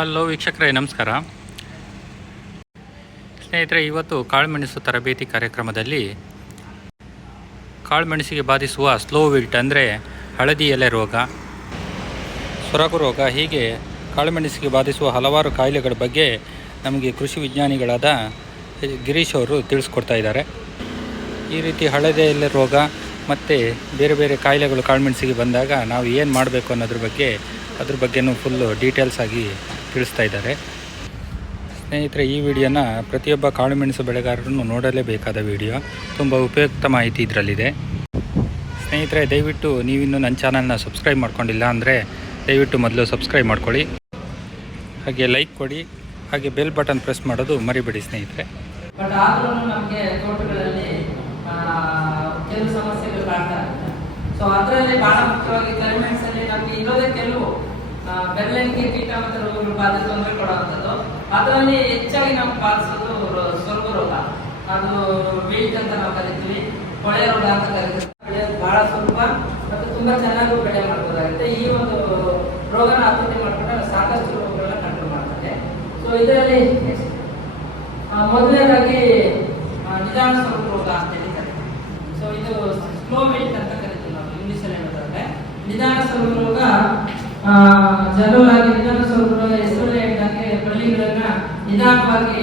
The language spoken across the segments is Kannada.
ಹಲೋ ವೀಕ್ಷಕರೇ, ನಮಸ್ಕಾರ. ಸ್ನೇಹಿತರೆ, ಇವತ್ತು ಕಾಳುಮೆಣಸು ತರಬೇತಿ ಕಾರ್ಯಕ್ರಮದಲ್ಲಿ ಕಾಳುಮೆಣಸಿಗೆ ಬಾಧಿಸುವ ಸ್ಲೋ ವಿಲ್ಟ್ ಅಂದರೆ ಹಳದಿ ಎಲೆ ರೋಗ, ಸೊರಗು ರೋಗ, ಹೀಗೆ ಕಾಳುಮೆಣಸಿಗೆ ಬಾಧಿಸುವ ಹಲವಾರು ಕಾಯಿಲೆಗಳ ಬಗ್ಗೆ ನಮಗೆ ಕೃಷಿ ವಿಜ್ಞಾನಿಗಳಾದ ಗಿರೀಶ್ ಅವರು ತಿಳಿಸ್ಕೊಡ್ತಾ ಇದ್ದಾರೆ. ಈ ರೀತಿ ಹಳದಿ ಎಲೆ ರೋಗ ಮತ್ತು ಬೇರೆ ಬೇರೆ ಕಾಯಿಲೆಗಳು ಕಾಳುಮೆಣಸಿಗೆ ಬಂದಾಗ ನಾವು ಏನು ಮಾಡಬೇಕು ಅನ್ನೋದ್ರ ಬಗ್ಗೆ ಅದ್ರ ಬಗ್ಗೆನೂ ಫುಲ್ಲು ಡೀಟೇಲ್ಸ್ ಆಗಿ ತಿಳಿಸ್ತಾ ಇದ್ದಾರೆ. ಸ್ನೇಹಿತರೆ, ಈ ವಿಡಿಯೋನ ಪ್ರತಿಯೊಬ್ಬ ಕಾಳುಮೆಣಸು ಬೆಳೆಗಾರರನ್ನು ನೋಡಲೇಬೇಕಾದ ವಿಡಿಯೋ. ತುಂಬ ಉಪಯುಕ್ತ ಮಾಹಿತಿ ಇದರಲ್ಲಿದೆ. ಸ್ನೇಹಿತರೆ, ದಯವಿಟ್ಟು ನೀವಿನ್ನೂ ನನ್ನ ಚಾನಲ್ನ ಸಬ್ಸ್ಕ್ರೈಬ್ ಮಾಡ್ಕೊಂಡಿಲ್ಲ ಅಂದರೆ ದಯವಿಟ್ಟು ಮೊದಲು ಸಬ್ಸ್ಕ್ರೈಬ್ ಮಾಡ್ಕೊಳ್ಳಿ. ಹಾಗೆ ಲೈಕ್ ಕೊಡಿ. ಹಾಗೆ ಬೆಲ್ ಬಟನ್ ಪ್ರೆಸ್ ಮಾಡೋದು ಮರಿಬೇಡಿ ಸ್ನೇಹಿತರೆ. ಬಟ್ ಆದ್ರೂ ನಮಗೆ ತೋಟಗಳಲ್ಲಿ ಕೆಲವು ಸಮಸ್ಯೆಗಳು ಕಾಣ್ತಾ ಸೊ ಅದರಲ್ಲಿ ಬಹಳ ಮುಖ್ಯವಾಗಿ ಕ್ಲೈಮೇಟ್ಸಲ್ಲಿ ನಮಗೆ ಇರೋದೇ ಕೆಲವು ಬೆರಳಿಗೆ ಕೀಟ ಮತ್ತು ರೋಗಗಳು ಬಾಧೆ ತೊಂದರೆ ಕೊಡುವಂಥದ್ದು. ಅದರಲ್ಲಿ ಹೆಚ್ಚಾಗಿ ನಾವು ಪಾಲಿಸೋದು ಸ್ವಲ್ಪ ರೋಗ. ಅದು ವೀಟ್ ಅಂತ ನಾವು ಕರಿತೀವಿ. ಕೊಳೆ ರೋಗ ಅಂತ ಕರಿತೀವಿ. ಬಹಳ ಸ್ವಲ್ಪ ಮತ್ತು ತುಂಬಾ ಚೆನ್ನಾಗಿ ಬೆಳೆ ಮಾಡ್ಬೋದಾಗುತ್ತೆ. ಈ ಒಂದು ರೋಗನ ಹತೋಟಿ ಮಾಡ್ಕೊಂಡ್ರೆ ಸಾಕಷ್ಟು ರೋಗಗಳನ್ನ ಕಂಟ್ರೋಲ್ ಮಾಡ್ತಾರೆ ಸೊ ಇದರಲ್ಲಿ ಮೊದಲನೇದಾಗಿ ನಿಧಾನ ಸ್ವರೂಪ ರೋಗ ಅಂತ ಹೇಳಿ ಕರಿತೀವಿ. ಸೊ ಇದು ಸ್ಲೋ ವೇಟ್ ಅಂತ ಕರಿತೀವಿ ನಾವು. ಇಂಗ್ಲೀಷಲ್ಲಿ ಹೇಳೋದಾದ್ರೆ. ನಿಧಾನ ಸ್ವರೂಪ ರೋಗ ಜನರಲ್ ಆಗಿ ಸ್ವಲ್ಪ ಸ್ವರೂಪ ರೋಗ ಹೆಸರಲ್ಲೇ ಹೇಳಿದಂಗೆ ಬಳ್ಳಿಗಳನ್ನ ನಿಧಾನವಾಗಿ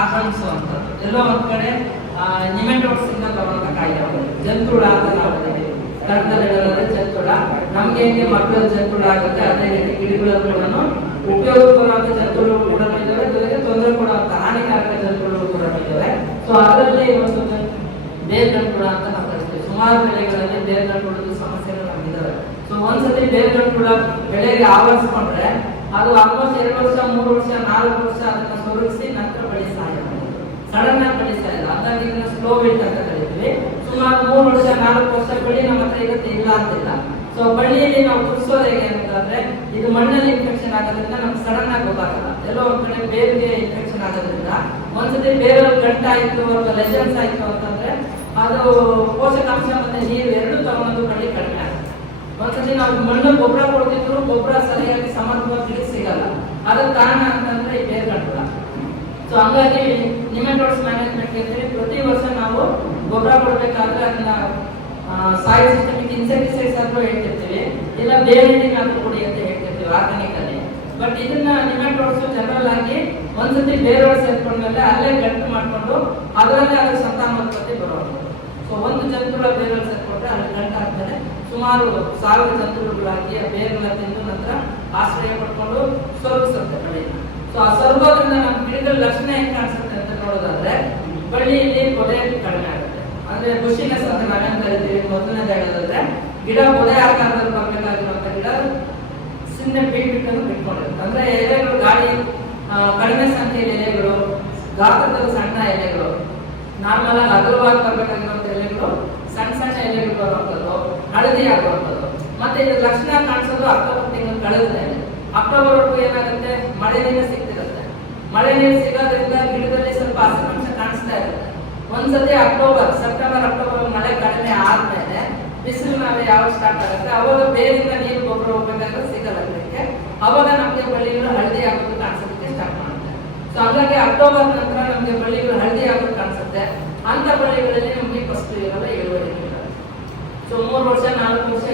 ಆಕ್ರಮಿಸುವಂಥದ್ದು ಎಲ್ಲೋ ಒಂದ್ ಕಡೆ ನಿಮೆಟೋಡ್ಸ್ ಇಂದ ಬರುವಂತ ಕಾಯಿಲೆ ಜಂತುಳ ಅಂತ ನಾವು ಕನ್ನಡದಲ್ಲಿ ಜಂತುಳ ನಮ್ಗೆ ಹೆಂಗೆ ಮಕ್ಕಳ ಜಂತುಳ ಆಗುತ್ತೆ, ಅದೇ ರೀತಿ ಗಿಡಗಳಲ್ಲೂ ಕೂಡ ಉಪಯೋಗ ಬರುವಂತ ಜಂತುಗಳು ಕೂಡ ಇದ್ದಾವೆ ಜೊತೆಗೆ ತೊಂದರೆ ಕೊಡುವಂತ ಹಾನಿಕಾರಕ ಜಂತುಗಳು ಕೂಡ ಇದ್ದಾವೆ ಸೊ ಅದರಲ್ಲಿ ಒಂದು ಬೇರ್ ಜಂತುಳ ಅಂತ ನಾವು ಕರಿತೀವಿ. ಸುಮಾರು ಬೆಳೆಗಳಲ್ಲಿ ಬೇರ್ ಜಂತುಳದ ಸಮಸ್ಯೆಗಳು ನಮಗಿದ್ದಾವೆ ಒಂದ್ಸತಿ ಬೇರ್ ಕೂಡ ಬೆಳೆಗೆ ಆವರಿಸ್ಕೊಂಡ್ರೆ, ಅದು ಆಲ್ಮೋಸ್ಟ್ ಎರಡು ವರ್ಷ, ಮೂರು ವರ್ಷ, ನಾಲ್ಕು ವರ್ಷ ಅದನ್ನ ಸುರಕ್ಷಿಸಿ ನಂತರ ಬೆಳೆ ಸಹಾಯ ಸಡನ್ ಆಗಿ ಬೆಳೆ ಇಲ್ಲ ಹಾಗಾಗಿ ಇದನ್ನ ಸ್ಲೋ ವೇಟ್ ಅಂತ ಕರಿತೀವಿ. ಸುಮಾರು ಮೂರು ವರ್ಷ, ನಾಲ್ಕು ವರ್ಷ ಬೆಳೆ ನಮ್ಮ ಹತ್ರ ಇರುತ್ತೆ, ಇಲ್ಲ ಅಂತಿಲ್ಲ. ಸೊ ಬಳ್ಳಿಯಲ್ಲಿ ನಾವು ಕುದಿಸೋದು ಹೇಗೆ ಅಂತಂದ್ರೆ, ಇದು ಮಣ್ಣಲ್ಲಿ ಇನ್ಫೆಕ್ಷನ್ ಆಗೋದ್ರಿಂದ ನಮ್ಗೆ ಸಡನ್ ಆಗಿ ಗೊತ್ತಾಗಲ್ಲ. ಎಲ್ಲೋ ಒಂದ್ ಕಡೆ ಬೇರ್ಗೆ ಇನ್ಫೆಕ್ಷನ್ ಆಗೋದ್ರಿಂದ ಒಂದ್ಸತಿ ಬೇರೆ ಗಂಟಾಯ್ತು ಅಥವಾ ಲೆಷನ್ಸ್ ಆಯ್ತು ಅಂತಂದ್ರೆ, ಅದು ಪೋಷಕಾಂಶ ಮತ್ತೆ ನೀರು ಎರಡು ತಗೊಂಡು ಬಳ್ಳಿ ಕಡಿಮೆ ಒಂದ್ಸತಿ ನಾವು ಮಣ್ಣು ಗೊಬ್ಬರ ಕೊಡ್ತಿದ್ರು ಗೊಬ್ಬರ ಸರಿಯಾಗಿ ಸಮರ್ಥವಾಗಿ ಸಿಗಲ್ಲ. ಅದಕ್ಕೆ ಕಾರಣ ಅಂತಂದ್ರೆ ಬೇರ್ ಕಟ್ಟಲ್ಲ ಸೊ ಹಂಗಾಗಿ ನಿಮೆಟೋಡ್ಸ್ ಮ್ಯಾನೇಜ್ಮೆಂಟ್ ಅಂತೇಳಿ ಪ್ರತಿ ವರ್ಷ ನಾವು ಗೊಬ್ಬರ ಕೊಡ್ಬೇಕಾದ್ರೆ ಅದನ್ನ ಸಾಯಿಲ್ ಸಿಸ್ಟಮಿಕ್ ಇನ್ಸೆಕ್ಟಿಸೈಡ್ಸ್ ಆದ್ರೂ ಹೇಳ್ತಿರ್ತೀವಿ, ಇಲ್ಲ ಬೇರೆ ಆದ್ರೂ ಕೊಡಿ ಅಂತ ಹೇಳ್ತಿರ್ತೀವಿ ಆರ್ಗಾನಿಕ್ ಅಲ್ಲಿ ಬಟ್ ಇದನ್ನ ನಿಮೆಟೋಡ್ಸ್ ಜನರಲ್ ಆಗಿ ಒಂದ್ಸತಿ ಬೇರೆಯವ್ರು ಸೇರ್ಕೊಂಡ್ಮೇಲೆ ಅಲ್ಲೇ ಗಟ್ಟು ಮಾಡ್ಕೊಂಡು ಅದರಲ್ಲೇ ಅದ್ರ ಸಂತಾನೋತ್ಪತ್ತಿ ಬರೋದು. ಸೊ ಒಂದು ಜಂತುಗಳ ಬೇರೆಯವ್ರು ಸೇರ್ಕೊಂಡ್ರೆ ಅಲ್ಲಿ ಗಂಟು ಆದ್ಮೇಲೆ ಸುಮಾರು ಸಾವಿರ ಜಂತುಗಳಾಗಿ ಬೇರೆಲ್ಲ ತಿಂದು ನಂತರ ಆಶ್ರಯ ಪಡ್ಕೊಂಡು ಸೊರಗಿಸುತ್ತೆ ಬೆಳೆಯನ್ನ ಸೊ ಆ ಸ್ವರ್ಗೋದ್ರಿಂದ ನಮ್ಮ ಗಿಡಗಳ ಲಕ್ಷಣ ಹೆಂಗ್ ಕಾಣಿಸುತ್ತೆ ಅಂತ ನೋಡೋದಾದ್ರೆ, ಬಳ್ಳಿಯಲ್ಲಿ ಪೊದೆ ಕಡಿಮೆ ಆಗುತ್ತೆ. ಅಂದ್ರೆ ಬುಷಿನೆಸ್ ಅಂತ ನಾವೇನ್ ಕರಿತೀವಿ? ಮೊದಲನೇದ ಹೇಳೋದಾದ್ರೆ, ಗಿಡ ಪೊದೆ ಆಕಾರದಲ್ಲಿ ಬರ್ಬೇಕಾಗಿರುವಂತ ಗಿಡ ಸಿನ್ನೆ ಬೀಟ್ ಬಿಟ್ಟು ಬಿಟ್ಕೊಂಡಿರುತ್ತೆ. ಅಂದ್ರೆ ಎಲೆಗಳು ಗಾಳಿ ಕಡಿಮೆ ಸಂಖ್ಯೆಯ ಎಲೆಗಳು, ಗಾತ್ರದಲ್ಲಿ ಸಣ್ಣ ಎಲೆಗಳು, ನಾರ್ಮಲ್ ಆಗಿ ಅಗಲವಾಗಿ ಬರ್ಬೇಕಾಗಿರುವಂತ ಎಲೆಗಳು ಸಣ್ಣ ಸಣ್ಣ ಎಲೆಗಳು ಬರುವಂಥದ್ದು ಹಳದಿ ಆಗುವಂಥದ್ದು ಮತ್ತೆ ಇದ್ರ ಲಕ್ಷಣ ಕಾಣಿಸೋದು ಅಕ್ಟೋಬರ್ ತಿಂಗಳು ಕಳೆದ ಅಕ್ಟೋಬರ್ ವರೆಗೂ ಏನಾಗುತ್ತೆ? ಮಳೆ ನೀರು ಸಿಗ್ತಿರುತ್ತೆ. ಮಳೆ ನೀರು ಸಿಗೋದ್ರಿಂದ ಗಿಡದಲ್ಲಿ ಸ್ವಲ್ಪ ಹಸಿರಾಂಶ ಕಾಣಿಸ್ತಾ ಇರುತ್ತೆ ಒಂದ್ಸತಿ ಅಕ್ಟೋಬರ್, ಸೆಪ್ಟೆಂಬರ್, ಅಕ್ಟೋಬರ್ ಮಳೆ ಕಡಿಮೆ ಆದ್ಮೇಲೆ ಬಿಸಿಲು ನಾವು ಯಾವಾಗ ಸ್ಟಾರ್ಟ್ ಆಗುತ್ತೆ? ಅವಾಗ ಬೇರಿಂದ ನೀರು ಗೊಬ್ಬರ ಹೋಗ್ಬೇಕಾದ್ರೆ ಸಿಗಲ್ಲ ಗಿಡಕ್ಕೆ ಅವಾಗ ನಮಗೆ ಬಳ್ಳಿಗಳು ಹಳದಿ ಆಗೋದು ಕಾಣಿಸೋದಕ್ಕೆ ಸ್ಟಾರ್ಟ್ ಮಾಡುತ್ತೆ. ಸೊ ಹಂಗಾಗಿ ಅಕ್ಟೋಬರ್ ನಂತರ ನಮಗೆ ಬಳ್ಳಿಗಳು ಹಳದಿ ಆಗೋದು ಕಾಣಿಸುತ್ತೆ. ಅಂತ ಬಳ್ಳಿಗಳಲ್ಲಿ ನಮಗೆ ಫಸ್ಟ್ ಇರಲ್ಲ ಇಳುವರಿ ಇರಲ್ಲ. ಸೊ ಮೂರು ವರ್ಷ, ನಾಲ್ಕು ವರ್ಷ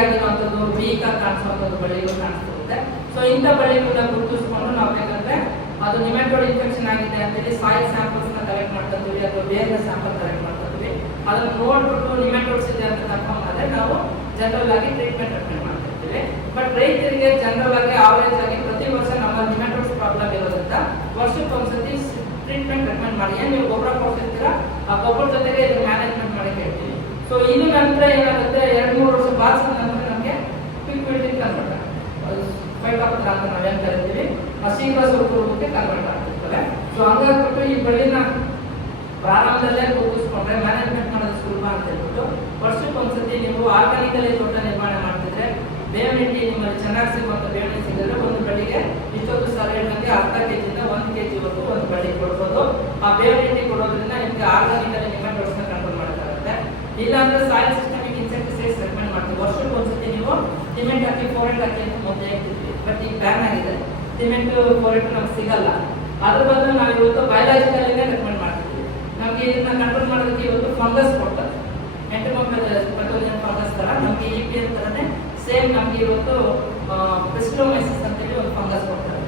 ಆಗಿರುವಂಥದ್ದು ವೀಕ್ ಆಗಿ ಕಾಣಿಸುವಂಥದ್ದು ಬಳ್ಳಿಗಳು ಕಾಣಿಸ್ತಿರುತ್ತೆ. ಸೊ ಇಂಥ ಬಳ್ಳಿಗಳನ್ನ ಗುರುತಿಸ್ಕೊಂಡು ನಾವು ಬೇಕಂದ್ರೆ ಅದು ನಿಮೆಟೋಡ್ ಇನ್ಫೆಕ್ಷನ್ ಆಗಿದೆ ಅಂತೇಳಿ ಸಾಯಿಲ್ ಸ್ಯಾಂಪಲ್ಸ್ನ ಕಲೆಕ್ಟ್ ಮಾಡ್ಕೊತೀವಿ ಅಥವಾ ಬೇರೆ ಸ್ಯಾಂಪಲ್ ಕಲೆಕ್ಟ್ ಮಾಡ್ಕೊತೀವಿ ಅದನ್ನು ನೋಡ್ಬಿಟ್ಟು ನಿಮೆಟೋಡ್ಸ್ ಇದೆ ಅಂತ ಕನ್ಫರ್ಮ್ ನಾವು ಜನರಲ್ ಆಗಿ ಟ್ರೀಟ್ಮೆಂಟ್ ರೆಕಮೆಂಡ್ ಮಾಡ್ತಿರ್ತೀವಿ. ಬಟ್ ರೈತರಿಗೆ ಜನರಲ್ ಆಗಿ ಆವರೇಜ್ ಆಗಿ ಪ್ರತಿ ವರ್ಷ ನಮ್ಮ ನಿಮೆಟೋಡ್ಸ್ ಪ್ರಾಬ್ಲಮ್ ಇರೋದ್ರಿಂದ ವರ್ಷಕ್ಕೆ ಒಂದ್ಸತಿ ಟ್ರೀಟ್ಮೆಂಟ್ ರೆಕಮೆಂಡ್ ಮಾಡಿ ನೀವು ಗೊಬ್ಬರ ಕೊಡ್ತಿರ್ತೀರಾ? ಆ ಗೊಬ್ಬರ ಜೊತೆಗೆ ಇದು ಮ್ಯಾನೇಜ್ಮೆಂಟ್ ಮಾಡಿ ಹೇಳ್ತೀವಿ ಸೊ ಇದು ನಂತರ ಏನಾಗುತ್ತೆ? ಎರಡು, ಮೂರು ವರ್ಷ ಬಾರಿಸಿದ ನಂತರ ನಮಗೆ ಕ್ವಿಕ್ ಬಿಲ್ಡಿಂಗ್ ಕನ್ವರ್ಟ್ ಪೈಪಾಪತ್ರ ಅಂತ ನಾವೇನ್ ಕರಿತೀವಿ? ಆ ಶೀಘ್ರ ಸ್ವಲ್ಪ ರೂಪಕ್ಕೆ ಕನ್ವರ್ಟ್ ಆಗ್ತಿರ್ತವೆ ಸೊ ಹಂಗಾಗ್ಬಿಟ್ಟು ಈ ಬಳ್ಳಿನ ಪ್ರಾರಂಭದಲ್ಲೇ ರೂಪಿಸ್ಕೊಂಡ್ರೆ ಮ್ಯಾನೇಜ್ಮೆಂಟ್ ಮಾಡೋದು ಸುಲಭ ಅಂತ ಹೇಳ್ಬಿಟ್ಟು ವರ್ಷಕ್ಕೆ ಒಂದ್ಸತಿ ನೀವು ಆರ್ಗಾನಿಕಲ್ಲಿ ತೋಟ ನಿರ್ಮಾಣ ಮಾಡ್ತಿದ್ರೆ ಬೇವಿನ ಹಿಂಡಿ ನಿಮ್ಮಲ್ಲಿ ಚೆನ್ನಾಗಿ ಸಿಗುವಂತ ಬೇವಿನ ಸಿಗಿದ್ರೆ ಒಂದು ಬಳ್ಳಿಗೆ ಇಷ್ಟೊಂದು ಸಲ ಹೇಳಿದಂಗೆ ಅರ್ಧ ಕೆಜಿಯಿಂದ ಒಂದು ಕೆ ಕೆಜಿವರೆಗೂ ಒಂದು ಬಳ್ಳಿ ಕೊಡ್ಬೋದು. ಆ ಬೇವಿನ ಹಿಂಡಿ ಕೊಡೋದ್ರಿಂದ ನಿಮಗೆ ಆರ್ಗಾನಿಕಲ್ಲಿ ನಿಮ್ಮ ಇಲ್ಲ ಅಂದ್ರೆ ಸಾಯಿಲ್ ಸಿಸ್ಟಮ್ ಇನ್ಸೆಕ್ಟಿಸೈಡ್ಸ್ ರೆಕಮೆಂಡ್ ಮಾಡ್ತೀವಿ. ವರ್ಷಕ್ಕೆ ಒಂದ್ಸತಿ ನೀವು ಸಿಮೆಂಟ್ ಹಾಕಿ ಫೋರೆಟ್ ಹಾಕಿ ಅಂತ ಮೊದಲೇ ಬಟ್ ಈಗ ಬ್ಯಾನ್ ಆಗಿದೆ. ಸಿಮೆಂಟ್ ಫೋರೆಟ್ ನಮ್ಗೆ ಸಿಗಲ್ಲ. ಅದ್ರ ಬದಲು ನಾವು ಇವತ್ತು ಬಯೋಲಾಜಿಕಲ್ ರೆಕಮೆಂಡ್ ಮಾಡ್ತೀವಿ ನಮಗೆ ಇದನ್ನ ಕಂಟ್ರೋಲ್ ಮಾಡೋದಕ್ಕೆ ಇವತ್ತು ಫಂಗಸ್ ಕೊಡ್ತಾರೆ ಎಂಟಮೊಪೆಥೋಜನ್ ಫಂಗಸ್ ತರ ನಮಗೆ ಇ ಪಿ ಥರನೇ ಸೇಮ್ ನಮಗೆ ಇವತ್ತು ಪ್ರಿಸ್ಟೋಮೈಸಿಸ್ ಅಂತೇಳಿ ಒಂದು ಫಂಗಸ್ ಕೊಡ್ತಾರೆ.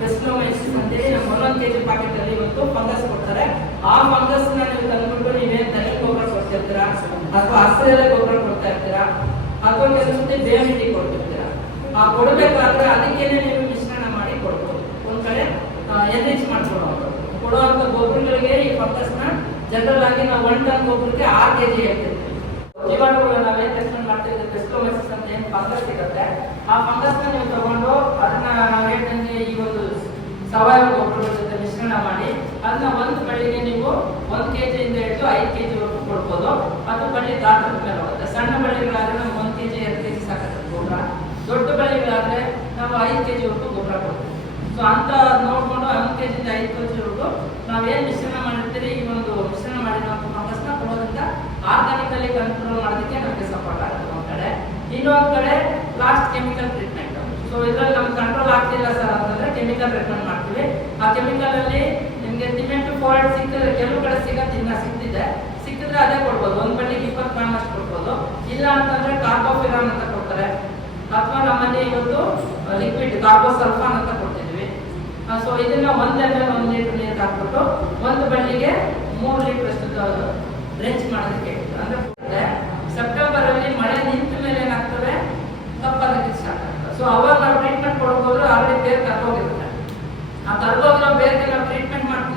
ಪ್ರಿಸ್ಟೋಮೈಸಿಸ್ ಅಂತೇಳಿ ನಮ್ಮ ಒಂದೊಂದು ಕೆ ಜಿ ಪ್ಯಾಕೆಟ್ ಅಲ್ಲಿ ಇವತ್ತು ಫಂಗಸ್ ಕೊಡ್ತಾರೆ. ಆ ಫಂಗಸ್ನ ನೀವು ತಂದ್ಬಿಟ್ಟು ನೀವೇನ್ ಅಥವಾ ಹಸಿರೆಲ್ಲ ಗೊಬ್ಬರ ಕೊಡ್ತಾ ಇರ್ತೀರಾ? ಅಥವಾ ಕೆಲಸಕ್ಕೆ ಬೇವಿನ ಕೊಡ್ತಿರ್ತೀರಾ? ಆ ಕೊಡಬೇಕಾದ್ರೆ ಅದಕ್ಕೇನೆ ನೀವು ಮಿಶ್ರಣ ಮಾಡಿ ಕೊಡ್ಬೋದು. ಒಂದ್ ಕಡೆ ಎನ್ರಿಚ್ ಮಾಡ್ಕೊಡೋದು ಕೊಡುವಂತ ಗೊಬ್ಬರಗಳಿಗೆ ಈ ಫಂಗಸ್ನ ಜನರಲ್ ಆಗಿ ನಾವು ಒನ್ ಟನ್ ಗೊಬ್ಬರಕ್ಕೆ ಆರು ಕೆ ಜಿ ಹೇಳ್ತಿರ್ತೀವಿ ನಾವೇ ನಾವೇನ್ ಮಾಡ್ತೀವಿ ಪೆಸ್ಟೋಮೆಸಿಸ್ ಅಂತ ಏನು ಫಂಗಸ್ ಸಿಗುತ್ತೆ ಆ ಫಂಗಸ್ನ ನೀವು ತಗೊಂಡು ಅದನ್ನ ನಾವು ಹೇಳ್ದಂಗೆ ಈ ಒಂದು ಸಾವಯವ ಗೊಬ್ಬರಗಳ ಜೊತೆ ಮಿಶ್ರಣ ಮಾಡಿ, ಅದನ್ನ ಒಂದು ಬಳ್ಳಿಗೆ ನೀವು ಒಂದು ಕೆಜಿ ಇಂದ ಹಿಡಿದು ಐದು ಕೆಜಿ ವರೆಗೂ ಕೊಡ್ಬೋದು? ಅದು ಬಳ್ಳಿ ಗಾತ್ರದ ಮೇಲೆ ಹೋಗುತ್ತೆ. ಸಣ್ಣ ಬಳ್ಳಿಗಳಾದ್ರೆ ನಮ್ಗೆ ಒಂದ್ ಕೆಜಿ, ಎರಡು ಕೆಜಿ ಸಾಕತ್ತೆ ಗೊಬ್ಬರ. ದೊಡ್ಡ ಬಳ್ಳಿಗಳಾದ್ರೆ ನಾವು ಐದು ಕೆಜಿ ಜಿವರೆಗೂ ಗೊಬ್ಬರ ಕೊಡ್ತೀವಿ. ಸೊ ಅಂತ ನೋಡ್ಕೊಂಡು ಒಂದು ಕೆಜಿ ಜಿಯಿಂದ ಐದು ಕೆಜಿ ಜಿವರೆಗೂ ನಾವೇನು ಮಿಶ್ರಣ ಮಾಡಿರ್ತೀರಿ? ಈ ಒಂದು ಮಿಶ್ರಣ ಮಾಡಿ ನಾವು ನ ಕೊಡೋದ್ರಿಂದ ಆರ್ಗಾನಿಕಲಿ ಕಂಟ್ರೋಲ್ ಮಾಡೋದಕ್ಕೆ ನಮಗೆ ಸಪೋರ್ಟ್ ಆಗುತ್ತೆ ಒಂದು ಕಡೆ ಇನ್ನೊಂದು ಕಡೆ ಲಾಸ್ಟ್ ಕೆಮಿಕಲ್ ಟ್ರೀಟ್ಮೆಂಟ್ ಸೊ ಇದ್ರಲ್ಲಿ ನಮ್ಗೆ ಕಂಟ್ರೋಲ್ ಆಗ್ತಿಲ್ಲ ಸರ್ ಅಂತಂದ್ರೆ ಕೆಮಿಕಲ್ ಟ್ರೀಟ್ಮೆಂಟ್ ಮಾಡ್ತೀವಿ. ಆ ಕೆಮಿಕಲ್ ಅಲ್ಲಿ ನಿಮ್ಗೆ ಸಿಮೆಂಟ್ ಫಾಲ್ಟ್ ಸಿಕ್ಕಿದ್ರೆ ಕೆಲವು ಕಡೆ ಸಿಗತ್ತೆ, ಇನ್ನ ಸಿಗ್ತಿದೆ. ಸಿಕ್ಕಿದ್ರೆ ಅದೇ ಕೊಡ್ಬೋದು. ಒಂದ್ ಬಂಡಿಗೆ ಇಪ್ಪತ್ತು ಗ್ರಾಮ್ ಅಷ್ಟು ಕೊಡ್ಬೋದು. ಇಲ್ಲ ಅಂತಂದ್ರೆ ಕಾರ್ಬೋಫಿರಾನ್ ಅಂತ ಕೊಡ್ತಾರೆ. ಅಥವಾ ನಮ್ಮಲ್ಲಿ ಇವತ್ತು ಲಿಕ್ವಿಡ್ ಕಾರ್ಬೋಸಲ್ಫಾನ್ ಅಂತ ಕೊಡ್ತಿದ್ವಿ. ಸೊ ಇದನ್ನ ಒಂದ್ ಎಂ ಎಲ್ ಒಂದ್ ಲೀಟರ್ ನೀರು ಹಾಕ್ಬಿಟ್ಟು ಒಂದು ಬಳ್ಳಿಗೆ ಮೂರು ಲೀಟರ್ ಅಷ್ಟು ರೆಂಚ್ ಮಾಡೋದಕ್ಕೆ ಅಂದ್ರೆ ಸೆಪ್ಟೆಂಬರ್ ಅಲ್ಲಿ ಮಳೆ ನಿಂತ ಮೇಲೆ ಏನಾಗ್ತದೆ? ಕಪ್ಪಾಗಕ್ಕೆ ಸ್ಟಾರ್ಟ್ ಆಗ್ತದೆ. ಸೊ ಅವಾಗ ನಾವು ಟ್ರೀಟ್ಮೆಂಟ್ ಕೊಡ್ಬೋದು ಆಲ್ರೆಡಿ ಬೇರೆ ಕರ್ಕೋಗಿರುತ್ತೆ ಆ ಕರ್ಕೋಗಿರೋ ಬೇರೆ ಟ್ರೀಟ್ಮೆಂಟ್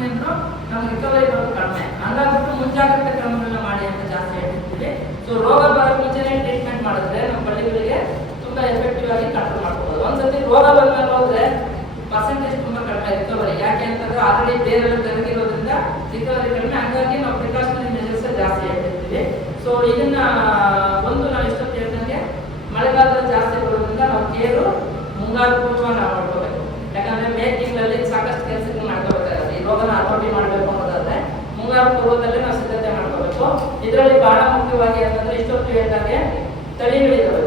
ಅಂದ್ರು ನಮ್ಗೆ ರಿಕವರಿ ಬರೋದು ಕಡಿಮೆ. ಹಂಗಾಗ್ಬಿಟ್ಟು ಮುಂಜಾಗ್ರತೆ ಕ್ರಮಗಳನ್ನ ಮಾಡಿ ಅಂತ ಜಾಸ್ತಿ ಹೇಳ್ತಿರ್ತೀವಿ ಸೊ ರೋಗ ಬರೋ ಮುಂಚೆನೆ ಟ್ರೀಟ್ಮೆಂಟ್ ಮಾಡಿದ್ರೆ ನಮ್ಮ ಪಳ್ಳಿಗಳಿಗೆ ತುಂಬಾ ಎಫೆಕ್ಟಿವ್ ಆಗಿ ಕಂಟ್ರೋಲ್ ಮಾಡ್ಕೋಬಹುದು ಒಂದ್ಸತಿ ರೋಗ ಬಂದ್ಮೇಲೆ ಹೋದ್ರೆ ಪರ್ಸೆಂಟೇಜ್ ತುಂಬಾ ಕಡಿಮೆ ರಿಕವರಿ ಯಾಕೆ ಅಂತಂದ್ರೆ ಆಲ್ರೆಡಿ ಬೇರೆಲ್ಲ ತೆರೆದಿರೋದ್ರಿಂದ ರಿಕವರಿ ಕಡಿಮೆ. ಹಂಗಾಗಿ ನಾವು ಪ್ರಿಕಾಷನರಿ ಮೆಜರ್ಸ್ ಜಾಸ್ತಿ ಹೇಳ್ತಿರ್ತೀವಿ ಸೊ ಇದನ್ನ ಒಂದು ನಾವು ಇಷ್ಟೊತ್ತು ಹೇಳ್ದಂಗೆ ಮಳೆಗಾಲದಲ್ಲಿ ಜಾಸ್ತಿ ಬರೋದ್ರಿಂದ ನಾವು ಕೇರು ಮುಂಗಾರು ಪೂರ್ವ ನಾವು ಮಾಡ್ಕೋಬೇಕು ಯಾಕಂದ್ರೆ ಮೇ ತಿಂಗಳಲ್ಲಿ ಸಾಕಷ್ಟು ಕೆಲಸಗಳು ಮಾಡ್ಕೋಬೇಕಾಗುತ್ತೆ ಹತೋಟಿ ಮಾಡಬೇಕು ಅನ್ನೋದಾದ್ರೆ, ಮುಂಗಾರು ಪೂರ್ವದಲ್ಲೇ ನಾವು ಸಿದ್ಧತೆ ಮಾಡ್ಕೋಬೇಕು ಇದರಲ್ಲಿ ಬಹಳ ಮುಖ್ಯವಾಗಿ ಅಂತಂದ್ರೆ ಇಷ್ಟೊತ್ತು ಹೇಳಿದಾಗೆ ತಳಿಗಳಿದಾವೆ.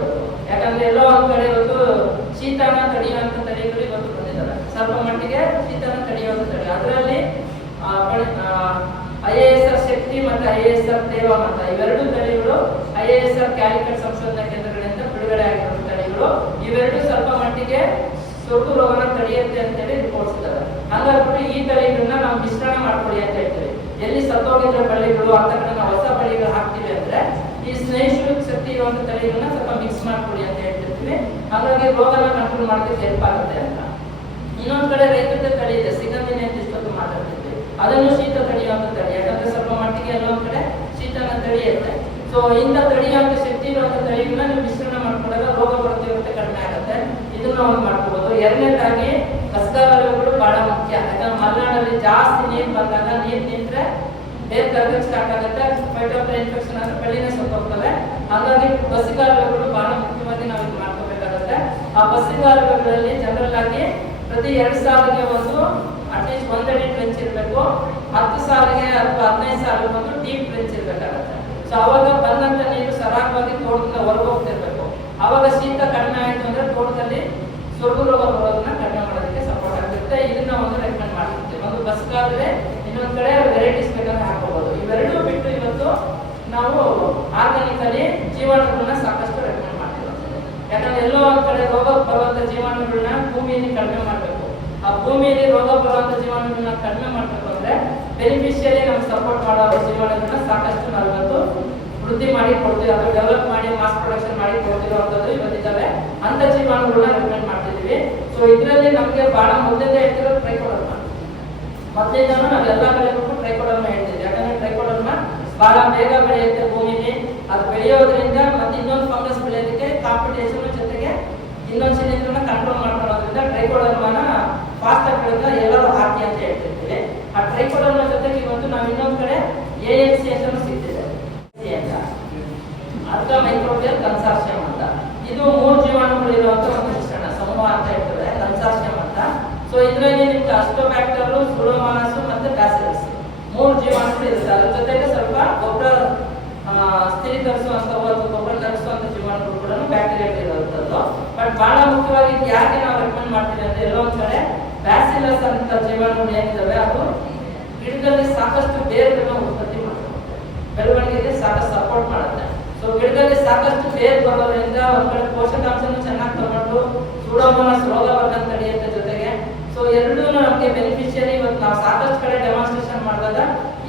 ಯಾಕಂದ್ರೆ ಎಲ್ಲೋ ಒಂದ್ ಕಡೆ ಇವತ್ತು ಶೀತನ ಅಂತ ತಳಿಗಳು ಇವತ್ತು ಬಂದಿದ್ದಾರೆ ಸ್ವಲ್ಪ ಮಟ್ಟಿಗೆ ಶೀತನ ತಡೆಯುವಂತ ತಳಿ ಅದರಲ್ಲಿ ಐ ಎ ಎಸ್ ಆರ್ ಶಕ್ತಿ ಮತ್ತೆ ಐ ಎ ಎಸ್ ಆರ್ ತೇವ ಅಂತ ಇವೆರಡು ತಳಿಗಳು I A S R Calicut ಸಂಶೋಧನಾ ಕೇಂದ್ರಗಳಿಂದ ಬಿಡುಗಡೆ ಆಗಿರುವ ತಳಿಗಳು ಇವೆರಡು ಸ್ವಲ್ಪ ಮಟ್ಟಿಗೆ ಸೊರಗು ರೋಗನ ತಡೆಯುತ್ತೆ ಅಂತೇಳಿ ರಿಪೋರ್ಟ್ಸ್ ಇದಾವೆ ಹಂಗಾಗ್ಬಿಟ್ಟು ಈ ತಳಿಗಳನ್ನ ನಾವು ಮಿಶ್ರಣ ಮಾಡ್ಕೊಳ್ಳಿ ಅಂತ ಹೇಳ್ತೀವಿ ಎಲ್ಲಿ ಸತ್ತೋಗಿದ್ರೆ ಬಳ್ಳಿಗಳು ಅಂತ ಕಡೆ ನಾವು ಹೊಸ ಬಳ್ಳಿಗಳು ಹಾಕ್ತಿವಿ ಅಂದ್ರೆ ಈ ಸ್ನೇಹಿಶು ಶಕ್ತಿ ಇರುವಂತ ತಳಿಗಳನ್ನ ಸ್ವಲ್ಪ ಮಿಕ್ಸ್ ಮಾಡ್ಕೊಳ್ಳಿ ಅಂತ ಹೇಳ್ತಿರ್ತೀವಿ ಹಾಗಾಗಿ ಹೆಲ್ಪ್ ಆಗುತ್ತೆ ಅಂತ. ಇನ್ನೊಂದ್ ಕಡೆ ರೈತರ ತಳಿ ಇದೆ ಸಿಗಂದಿನಿ ಅಂತ ಇಷ್ಟೊತ್ತು ಮಾತಾಡ್ತಿದ್ವಿ. ಅದನ್ನು ಶೀತ ತಡೆಯುವಂತ ತಳಿ ಯಾಕಂದ್ರೆ ಸ್ವಲ್ಪ ಮಟ್ಟಿಗೆ ಎಲ್ಲೊಂದ್ ಕಡೆ ಶೀತನ ತಡೆಯುತ್ತೆ. ಸೊ ಇಂಥ ತಳಿಯಾಗ ಶಕ್ತಿ ಇರುವಂತ ತಳಿಗಳನ್ನ ನೀವು ಮಿಶ್ರಣ ಮಾಡ್ಕೊಂಡಾಗ ರೋಗ ಪ್ರತಿರೋಧತೆ ಕಡಿಮೆ ಆಗುತ್ತೆ. ಇದನ್ನ ಒಂದು ಮಾಡ್ಕೋಬಹುದು ಎರಡನೇದಾಗಿ ಕಸಗಾಲಗಳು ಬಹಳ ಮುಖ್ಯ. ಯಾಕಂದ್ರೆ ಮಲೆನಾಡಲ್ಲಿ ಜಾಸ್ತಿ ನೀರು ಬಂದಾಗ ನೀರು ನಿಂತ್ರೆ ಬೇರೆ ಕರ್ಗಕ್ಕೆ ಸ್ಟಾರ್ಟ್ ಆಗುತ್ತೆ. ಫೈಟೋಪ್ರ ಇನ್ಫೆಕ್ಷನ್ ಅಂದ್ರೆ ಸ್ವಲ್ಪ ಸತ್ತೋಗ್ತವೆ ಹಾಗಾಗಿ ಬಸ್ಸಿಗಾಲುಗಳು ಬಹಳ ಮುಖ್ಯ. ಆ ಬಸ್ಸಿಗಾಲುಗಳಲ್ಲಿ ಜನರಲ್ ಆಗಿ ಪ್ರತಿ ಎರಡು ಸಾವಿರಕ್ಕೆ ಒಂದು ಅಟ್ಲೀಸ್ಟ್ ಒಂದಡಿ ಟ್ರೆಂಚ್ ಇರಬೇಕು. ಹತ್ತು ಸಾವಿರಗೆ ಅಥವಾ ಹದಿನೈದು ಸಾವಿರ ಒಂದು ಡೀಪ್ ಟ್ರೆಂಚ್ ಇರಬೇಕಾಗುತ್ತೆ. ಸೊ ಅವಾಗ ಬಂದಂತ ನೀರು ಸರಾಗವಾಗಿ ತೋಟದಿಂದ ಹೊರಗೆ ಹೋಗ್ತಿರ್ಬೇಕು ಅವಾಗ ಶೀತ ಕಡಿಮೆ ಆಯಿತು ಅಂದ್ರೆ ತೋಟದಲ್ಲಿ ಸೊರಗು ರೋಗ ಬರೋದನ್ನ ಕಡಿಮೆ ಮಾಡೋದಕ್ಕೆ ಸಪೋರ್ಟ್ ಆಗುತ್ತೆ. ಇದನ್ನ ಒಂದು ರೆಕಮೆಂಡ್ ಮಾಡ್ತಿರ್ತೀವಿ ಒಂದು ಬಸ್ಗಾದ್ರೆ ಇನ್ನೊಂದ್ ಕಡೆ ವೆರೈಟೀಸ್ ಬೇಕಾದ್ರೆ ಹಾಕೋಬಹುದು ಇವೆರಡೂ ಬಿಟ್ಟು ಇವತ್ತು ನಾವು ಆರ್ಗಾನಿಕಲಿ ಜೀವಾಣುಗಳನ್ನ ಸಾಕಷ್ಟು ಯಾಕಂದ್ರೆ ಎಲ್ಲೋ ಕಡೆ ರೋಗ ಬರುವಂತ ಜೀವಾಣುಗಳನ್ನ ಭೂಮಿಯಲ್ಲಿ ಕಡಿಮೆ ಮಾಡಬೇಕು. ಆ ಭೂಮಿಯಲ್ಲಿ ರೋಗ ಬರುವಂತ ಜೀವಾಣುಗಳನ್ನ ಕಡಿಮೆ ಮಾಡಬೇಕು ಅಂದ್ರೆ ಬೆನಿಫಿಷಿಯಲಿ ನಮ್ಗೆ ಸಪೋರ್ಟ್ ಮಾಡೋ ಜೀವಾಣುಗಳನ್ನ ಸಾಕಷ್ಟು ನಾವು ಇವತ್ತು ವೃದ್ಧಿ ಮಾಡಿ ಕೊಡ್ತೀವಿ. ಅಥವಾ ಡೆವಲಪ್ ಮಾಡಿ ಮಾಸ್ ಪ್ರೊಡಕ್ಷನ್ ಮಾಡಿ ಕೊಡ್ತಿರುವಂತದ್ದು ಇವತ್ತಿದ್ದಾವೆ. ಅಂತ ಜೀವಾಣುಗಳನ್ನ ರೆಕಮೆಂಡ್ ಮಾಡ್ತಿದೀವಿ ಸೊ ಇದರಲ್ಲಿ ನಮಗೆ ಬಹಳ ಮೊದಲಿಂದ ಹೇಳ್ತಿರೋದು ಟ್ರೈಕೋಡರ್ಮ ನಾವು ಎಲ್ಲ ಬೆಳೆಗೂ ಟ್ರೈಕೋಡರ್ಮ ಹೇಳ್ತೀವಿ ಯಾಕಂದ್ರೆ ಟ್ರೈಕೋಡರ್ಮ ಬಹಳ ಬೇಗ ಬೆಳೆಯುತ್ತೆ ಭೂಮಿಲಿ. ಅದು ಬೆಳೆಯೋದ್ರಿಂದ ಮತ್ತೆ ಇನ್ನೊಂದು ಫಂಗಸ್ ಬೆಳೆಯೋದಕ್ಕೆ ಕಾಂಪಿಟೇಷನ್ ಜೊತೆಗೆ ಇನ್ನೊಂದು ಕಂಟ್ರೋಲ್ ಮಾಡ್ಕೊಳ್ಳೋದ್ರಿಂದ ಟ್ರೈಕೋಡರ್ಮಾನ ಫಾಸ್ಟ್ ಆಗಿ ಎಲ್ಲರೂ ಹಾಕಿ ಅಂತ ಹೇಳ್ತಿರ್ತೀವಿ. ಆ ಟ್ರೈಕೋಡರ್ಮ ಜೊತೆಗೆ ಇವತ್ತು ನಾವು ಇನ್ನೊಂದು ಕಡೆ ಎ ಎಲ್ ಸಿ ಅಂತಾನು ಸಿಗ್ತಿದೆ. ಅಂತ ಅರ್ಧ ಮೈಕ್ರೋಬಿಯಲ್ ಕನ್ಸಾರ್ಷಿಯಂ ಅಂತ. ಇದು ಮೂರು ಜೀವಾಣುಗಳು ಇರುವಂತ ಒಂದು ಮಿಶ್ರಣ, ಸಮೂಹ ಅಂತ ಹೇಳ್ತೇವೆ ಕನ್ಸಾರ್ಷಿಯಂ ಅಂತ. ಸೊ ಇದರಲ್ಲಿ ನಿಮ್ಗೆ ಅಸ್ಟೋಬ್ಯಾಕ್ಟರ್ ಸುಡೋಮಾನಸ್ ಮತ್ತೆ ಬ್ಯಾಸಿಲಸ್ ಮೂರು ಜೀವಾಣುಗಳು ಇರುತ್ತೆ. ಅದ್ರ ಜೊತೆಗೆ ಸ್ವಲ್ಪ ಗೊಬ್ಬರ ಸ್ಥಿರೀಕರಿಸುವಂತ ಗೊಬ್ಬರ ತರಿಸುವಂತ ಜೀವಾಣುಗಳು ಕೂಡ ಬ್ಯಾಕ್ಟೀರಿಯಾ ಇರುವಂತದ್ದು ಬಟ್ ಬಹಳ ಮುಖ್ಯವಾಗಿ ಯಾಕೆ ನಾವು ರೆಕಮೆಂಡ್ ಮಾಡ್ತೀವಿ ಅಂದ್ರೆ ಎಲ್ಲೋ ಕಡೆ ಬ್ಯಾಸಿಲಸ್ ಅಂತ ಜೀವಾಣುಗಳು ಏನಿದ್ದಾವೆ ಅದು ಗಿಡದಲ್ಲಿ ಸಾಕಷ್ಟು ಬೇರುಗಳನ್ನ ಉತ್ಪತ್ತಿ ಮಾಡ್ತವೆ ಬೆಳವಣಿಗೆಗೆ ಸಾಕಷ್ಟು ಸಪೋರ್ಟ್ ಮಾಡುತ್ತೆ. ಸೊ ಗಿಡದಲ್ಲಿ ಸಾಕಷ್ಟು ಬೇರು ಬರೋದ್ರಿಂದ ಒಂದ್ ಕಡೆ ಪೋಷಕಾಂಶನೂ ಚೆನ್ನಾಗಿ ತಗೊಂಡು ಸೂಡೋಮೋನಾಸ್ ರೋಗ ಬರದಂತ ತಡೆಯುತ್ತೆ ಜೊತೆಗೆ. ಸೊ ಎರಡೂ ನಮಗೆ ಬೆನಿಫಿಷಿಯರಿ ಇವತ್ತು ನಾವು ಸಾಕಷ್ಟು ಕಡೆ ಡೆಮಾನ್ಸ್ಟ್ರೇಷನ್ ಮಾಡಿದಾಗ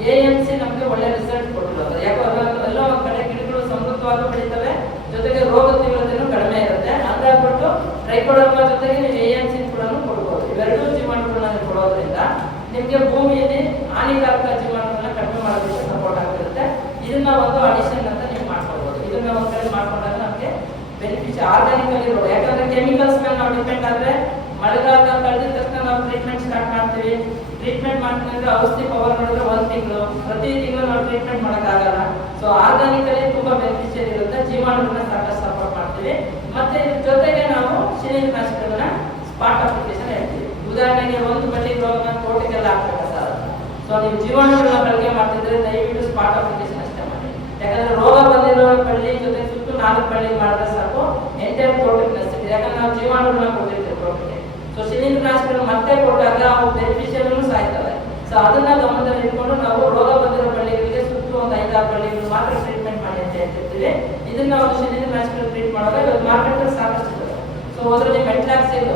ಎ ಎಂ ಸಿ ನಮಗೆ ಒಳ್ಳೆ ರಿಸಲ್ಟ್ ಕೊಟ್ಟಿರೋದು. ಯಾಕಂದ್ರೆ ಎಲ್ಲ ಒಂದ್ ಕಡೆ ಗಿಡಗಳು ಸಮೃದ್ಧವಾಗಿ ಬೆಳೀತವೆ ಜೊತೆಗೆ ರೋಗ ತೀವ್ರತೆಯನ್ನು ಕಡಿಮೆ ಇರುತ್ತೆ. ಹಂಗಾಗ್ಬಿಟ್ಟು ಟ್ರೈಕೋಡರ್ಮಾ ಜೊತೆಗೆ ನೀವು ಎ ಕೂಡನು ಸಿ ಕೂಡ ಕೊಡ್ಬೋದು. ಇವೆರಡೂ ಜೀವಾಣುಗಳನ್ನ ಕೊಡೋದ್ರಿಂದ ನಿಮಗೆ ಭೂಮಿಯಲ್ಲಿ ಹಾನಿಕಾರಕ ಜೀವಾಣುಗಳನ್ನ ಕಡಿಮೆ ಮಾಡೋದಕ್ಕೆ ಸಪೋರ್ಟ್ ಆಗಿರುತ್ತೆ ಇದನ್ನ ಒಂದು ಅಡಿಷನ್ ಅಂತ ನೀವು ಮಾಡ್ಕೊಳ್ಬೋದು. ಇದನ್ನ ಒಂದು ಕಡೆ ಮಾಡ್ಕೊಂಡಾಗ ನಮಗೆ ಬೆನಿಫಿಟ್ ಆರ್ಗಾನಿಕ್ ಅಲ್ಲಿ ಇರೋದು. ಯಾಕಂದ್ರೆ ಕೆಮಿಕಲ್ಸ್ ಮೇಲೆ ನಾವು ಡಿಪೆಂಡ್ ಆದ್ರೆ ಮಳೆಗಾಲ ಕಳೆದ ತಕ್ಷಣ ನಾವು ಟ್ರೀಟ್ಮೆಂಟ್ ಸ್ಟಾರ್ಟ್ ಮಾಡ್ತೀವಿ. ಟ್ರೀಟ್ಮೆಂಟ್ ಮಾಡ್ತೀವಿ ಔಷಧಿ ಪವರ್ ನೋಡಿದ್ರೆ ಒಂದು ತಿಂಗಳು. ಪ್ರತಿ ತಿಂಗಳು ನಾವು ಟ್ರೀಟ್ಮೆಂಟ್ ಮಾಡೋಕ್ಕಾಗಲ್ಲ. ಸೊ ಆರ್ಗಾನಿಕ್ ಅಲ್ಲಿ ತುಂಬಾ ಇರುತ್ತೆ. ಜೀವಾಣುಗಳನ್ನ ಸಾಕಷ್ಟು ಸಪೋರ್ಟ್ ಮಾಡ್ತೀವಿ. ಮತ್ತೆ ಇದ್ರ ಜೊತೆಗೆ ನಾವು ಶಿಲೀಂಧ್ರನಾಶಕಗಳನ್ನ ಸ್ಪಾಟ್ ಅಪ್ಲಿಕೇಶನ್ ಹೇಳ್ತೀವಿ. ಉದಾಹರಣೆಗೆ ಒಂದು ಬಳ್ಳಿ ರೋಗನ ತೋಟಕ್ಕೆಲ್ಲ ಹಾಕ್ಬೇಕು ಸರ್. ಸೊ ನೀವು ಜೀವಾಣುಗಳನ್ನ ಬಳಕೆ ಮಾಡ್ತಿದ್ರೆ ದಯವಿಟ್ಟು ಸ್ಪಾಟ್ ಅಪ್ಲಿಕೇಶನ್ ಅಷ್ಟೇ ಮಾಡಿ. ಯಾಕಂದ್ರೆ ರೋಗ ಬಂದಿರೋ ಬಳ್ಳಿ ಜೊತೆ ಸುತ್ತು ನಾಲ್ಕು ಬಳ್ಳಿ ಮಾಡಿದ್ರೆ ಸಾಕು. ಎಂಟೈರ್ ತೋಟಕ್ಕೆ ನಷ್ಟ ಯಾಕಂದ್ರೆ ನಾವು ಜೀವಾಣುಗಳನ್ನ ಕೊಟ್ಟಿರ್ತೀವಿ. ಸೊ ಶಿಲೀಂಧ್ರನಾಶಕಗಳು ಮತ್ತೆ ಕೊಟ್ಟಾಗ ಅವು ಬೆನಿಫಿಷಿಯಲ್ನು ಸಾಯ್ತವೆ. ಸೊ ಅದನ್ನ ಗಮನದಲ್ಲಿ ಇಟ್ಕೊಂಡು ನಾವು ರೋಗ ಬಂದಿರೋ ಬಳ್ಳಿಗಳಿಗೆ ಸುತ್ತು ಒಂದು ಐದಾರು ಬಳ್ಳಿಗಳು ಮಾತ್ರ ಟ್ರೀಟ್ಮೆಂಟ್ ಮಾಡಿ ಅಂತ ಹೇಳ್ತಿರ್ತೀವಿ. ಇದನ್ನ ನಾವು ಒಂದು ಶಿಲೀಂಧ್ರನಾಶಕಗಳು ಟ್ರೀಟ್ ಮಾಡುವಾಗ ಇವತ್ತು ಮಾರ್ಕೆಟ್ ಸಾಕಷ್ಟು ಸೊ ಅದರಲ್ಲಿ ಮೆಟ್ಲಾಕ್ಸಿಲ್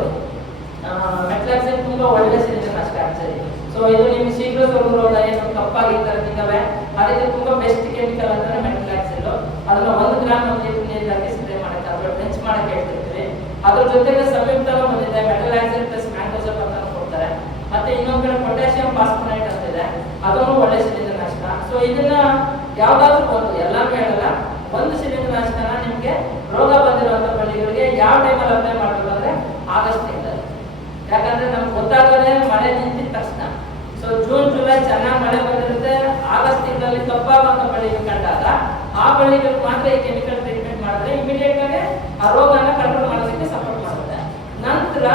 ಮೆಟ್ಲಾಕ್ಸಿಲ್ ತುಂಬಾ ಒಳ್ಳೆ ಶಿಲೀಂಧ್ರನಾಶಕ ಆಕ್ಚುಲಿ ಸೊ ಇದು ನಿಮ್ಗೆ ಶೀಘ್ರ ಸೋರುರೋಧ ಏನು ಕಪ್ಪಾಗಿ ಈ ಅದಕ್ಕೆ ತುಂಬಾ ಬೆಸ್ಟ್ ಕೆಮಿಕಲ್ ಅಂದ್ರೆ ಮೆಟ್ಲಾಕ್ಸಿಲ್ ಅದನ್ನ ಒಂದು ಗ್ರಾಮ್ ಒಂದು ಲೀಟರ್ ನೀರಿಗೆ ಸ್ಪ್ರೇ ಮಾಡಕ್ಕೆ ಅಥವಾ ಬೆಂಚ್ ಮಾಡಕ್ಕೆ ಹೇಳ್ತಿರ್ತೀವಿ. ಅದ್ರ ಜೊತೆಗೆ ಸಂಯುಕ್ತನೂ ಬಂದಿದೆ ಮೆಟಲಾಕ್ಸಿಲ್ ಪ್ಲಸ್ ಮ್ಯಾಂಗೋಸಪ್ ಅಂತ ಕೊಡ್ತಾರೆ. ಮತ್ತೆ ಇನ್ನೊಂದ್ ಕಡೆ ಪೊಟ್ಯಾಷಿಯಂ ಫಾಸ್ಫೋನೈಟ್ ಅಂತ ಇದೆ. ಅದನ್ನು ಒಳ್ಳೆ ಶಿಲೀಂಧ್ರನಾಶಕ ಸೊ ಇದನ್ನ ಯಾವ್ದಾದ್ರು ಒಂದು ಎಲ್ಲಾನು ಹೇಳಲ್ಲ, ಒಂದು ಶಿಲೀಂಧ್ರನಾಶಕನ ನಿಮ್ಗೆ ರೋಗ ಬಂದಿರುವಂತ ಬಳ್ಳಿಗಳಿಗೆ ಯಾವ ಟೈಮಲ್ಲಿ ಅಪ್ಲೈ ಮಾಡಬೇಕು ಅಂದ್ರೆ ಆಗಸ್ಟ್ ತಿಂಗಳಲ್ಲಿ. ಯಾಕಂದ್ರೆ ನಮ್ಗೆ ಗೊತ್ತಾಗದೆ ಮಳೆ ನಿಂತಿದ ತಕ್ಷಣ. ಸೊ ಜೂನ್ ಜುಲೈ ಚೆನ್ನಾಗಿ ಮಳೆ ಬಂದಿರುತ್ತೆ. ಆಗಸ್ಟ್ ತಿಂಗಳಲ್ಲಿ ಕಪ್ಪಾಗುವಂತ ಬಳ್ಳಿಗಳು ಕಂಡಾಗ ಆ ಬಳ್ಳಿಗಳಿಗೆ ಮಾತ್ರ ಈ ಕೆಮಿಕಲ್ ಇಮಿಡಿಯೇಟ್ ಆಗಿ ಆ ರೋಗನ ಕಂಟ್ರೋಲ್ ಮಾಡೋದಕ್ಕೆ ಸಪೋರ್ಟ್ ಮಾಡುತ್ತೆ. ನಂತರ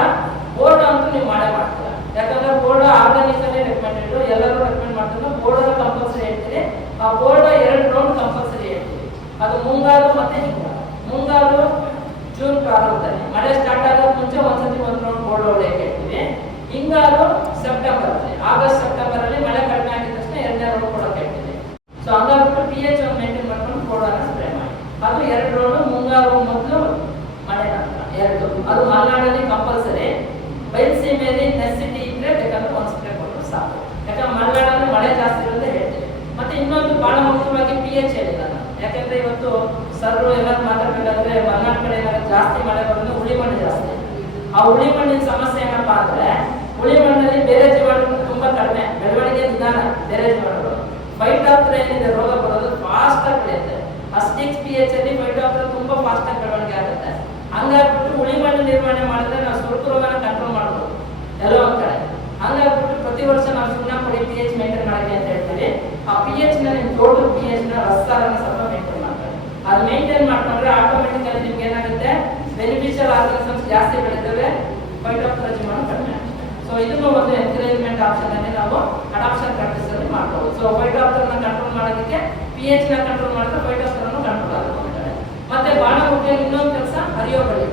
ಬೋರ್ಡ್ ಅಂತೂ ನೀವು ಮಾಡೇ ಮಾಡ್ತೀರಾ. ಯಾಕಂದ್ರೆ ಬೋರ್ಡ್ ಆರ್ಗಾನಿಕ್ ಅಲ್ಲಿ ರೆಕಮೆಂಡೆಡ್ ಎಲ್ಲರೂ ರೆಕಮೆಂಡ್ ಮಾಡ್ತಾರೆ ಬೋರ್ಡ್ ಕಂಪಲ್ಸರಿ ಹೇಳ್ತೀನಿ. ಆ ಬೋರ್ಡ್ ಎರಡು ರೌಂಡ್ ಕಂಪಲ್ಸರಿ ಹೇಳ್ತೀವಿ ಅದು ಮುಂಗಾರು ಮತ್ತೆ ಹಿಂಗಾರು ಮುಂಗಾರು, ಜೂನ್ ಪ್ರಾರಂಭದಲ್ಲಿ. ಮಳೆ ಸ್ಟಾರ್ಟ್ ಆಗೋದು ಮುಂಚೆ ಒಂದ್ಸತಿ ಒಂದು ರೌಂಡ್ ಬೋರ್ಡ್ ಹೇಳ್ತೀವಿ ಹಿಂಗಾರು ಸೆಪ್ಟೆಂಬರ್ ಆಗಸ್ಟ್ ಸೆಪ್ಟೆಂಬರ್ ಅಲ್ಲಿ ಮಳೆ ಕಡಿಮೆ ಆಗಿದ ತಕ್ಷಣ ಎರಡನೇ ರೌಂಡ್ ಕೊಡೋಕೆ ಹೇಳ್ತೀವಿ ಸೊ ಹಂಗಾಗ್ಬಿಟ್ಟು ಪಿ ಎಚ್ ಮೇಂಟೈನ್ ಮಾಡ್ಕೊಂಡು ಬೋರ್ಡನ್ನ ಸ್ಪ್ರೇ ಮಾಡಿ ಅದು ಎರಡು ರೌಂಡ್ ಮುಂಗಾರು ಮೊದಲು ಮಳೆ ನಂತರ ಎರಡು ಅದು ಮಲೆನಾಡಲ್ಲಿ ಕಂಪಲ್ಸರಿ ಬಯಲುಸೀಮೆಯಲ್ಲಿ ನೆಸಿಟಿ ಇದ್ರೆ ಬೇಕಾದ್ರೆ ಒಂದು ಸ್ಪ್ರೇ ಕೊಟ್ಟರು ಸಾಕು ಯಾಕಂದ್ರೆ ಮಲೆನಾಡಲ್ಲಿ ಮಳೆ ಜಾಸ್ತಿ ಇರುತ್ತೆ ಹೇಳ್ತೀವಿ ಮತ್ತೆ ಇನ್ನೊಂದು ಬಹಳ ಮುಖ್ಯವಾಗಿ ಪಿ ಎಚ್ ಹೇಳಿಲ್ಲ ನಾನು ಯಾಕಂದ್ರೆ ಇವತ್ತು ಸರ್ರು ಎಲ್ಲರೂ ಮಾತಾಡ್ಬೇಕಾದ್ರೆ ಮಲೆನಾಡು ಕಡೆ ಏನಾದ್ರು ಜಾಸ್ತಿ ಮಳೆ ಬರೋದು ಹುಳಿ ಮಣ್ಣು ಜಾಸ್ತಿ ಆ ಹುಳಿ ಮಣ್ಣಿನ ಸಮಸ್ಯೆ ಏನಪ್ಪಾ ಅಂದ್ರೆ, ಹುಳಿ ಮಣ್ಣಲ್ಲಿ ಬೇರೆ ಜೀವಾಣುಗಳು ತುಂಬಾ ಕಡಿಮೆ. ಬೆಳವಣಿಗೆ ನಿಧಾನ ಬೇರೆ ಜೀವಾಣುಗಳು. ಫೈಟಾಪ್ತರ ಏನಿದೆ, ರೋಗ ಬರೋದು ಫಾಸ್ಟ್ ಆಗಿ ಬೆಳೆಯುತ್ತೆ ಅಸ್ಟಿಕ್ಸ್ ಪಿ ಎಚ್ ಅಲ್ಲಿ ಫೈಟಾಪ್ತರ ತುಂಬಾ ಫಾಸ್ಟ್ ಆಗಿ ಬೆಳವಣಿಗೆ ಆಗುತ್ತೆ. ಹಂಗಾಗ್ಬಿಟ್ಟು ಹುಳಿ ಮಣ್ಣು ನಿರ್ವಹಣೆ ಮಾಡಿದ್ರೆ ನಾವು ಸುರುಕು ರೋಗನ ಕಂಟ್ರೋಲ್ ಮಾಡ್ಬೋದು. ಎಲ್ಲೋ ಒಂದ್ ಕಡೆ ಹಂಗಾಗ್ಬಿಟ್ಟು ಪ್ರತಿ ವರ್ಷ ನಾವು ಸುಣ್ಣ ಪುಡಿ ಪಿ ಎಚ್ ಮೇಂಟೈನ್ ಮಾಡಕ್ಕೆ ಅಂತ ಹೇಳ್ತೀವಿ. ಆ ಪಿ ಎಚ್ನ ನಿಮ್ ಟೋಟಲ್ ಪಿ ಎಚ್ನ ರಸಾರನ ಸ್ವಲ್ಪ ಮೇಂಟೈನ್ ಮಾಡ್ತಾರೆ ಅದು ಮೇಂಟೈನ್ ಮಾಡ್ಕೊಂಡ್ರೆ ಆಟೋಮೆಟಿಕಲಿ ನಿಮ್ಗೆ ಏನಾಗುತ್ತೆ? ಬೆನಿಫಿಷಿಯಲ್ ಆರ್ಗನಿಸಮ್ಸ್ ಜಾಸ್ತಿ ಬೆಳೀತವೆ ಫೈಟೋಪ್ತರ ಜೀವಾಣು ಕಡಿಮೆ ಸೊ ಇದನ್ನು ಒಂದು ಎನ್ಕರೇಜ್ಮೆಂಟ್ ಆಪ್ಷನ್ ಅಲ್ಲಿ ನಾವು ಅಡಾಪ್ಷನ್ ಪ್ರಾಕ್ಟೀಸ್ ಅಲ್ಲಿ ಮಾಡ್ಬೋದು ಸೊ ಫೈಟೋಪ್ತರನ್ನ ಕಂಟ್ರೋಲ್ ಮಾಡೋದಕ್ಕೆ ಪಿ ಎಚ್ನ ಕಂಟ್ರೋಲ್ ಮಾಡಿದ್ರೆ ಫೈಟೋಪ್ತರನ್ನು ಕಂಟ್ರೋಲ್ ಆಗುತ್ತೆ ಮತ್ತೆ ಬಹಳ ಮುಖ್ಯ ಇನ್ನೊಂದು ಕೆಲಸ ಹರಿಯೋ ಬಳಿ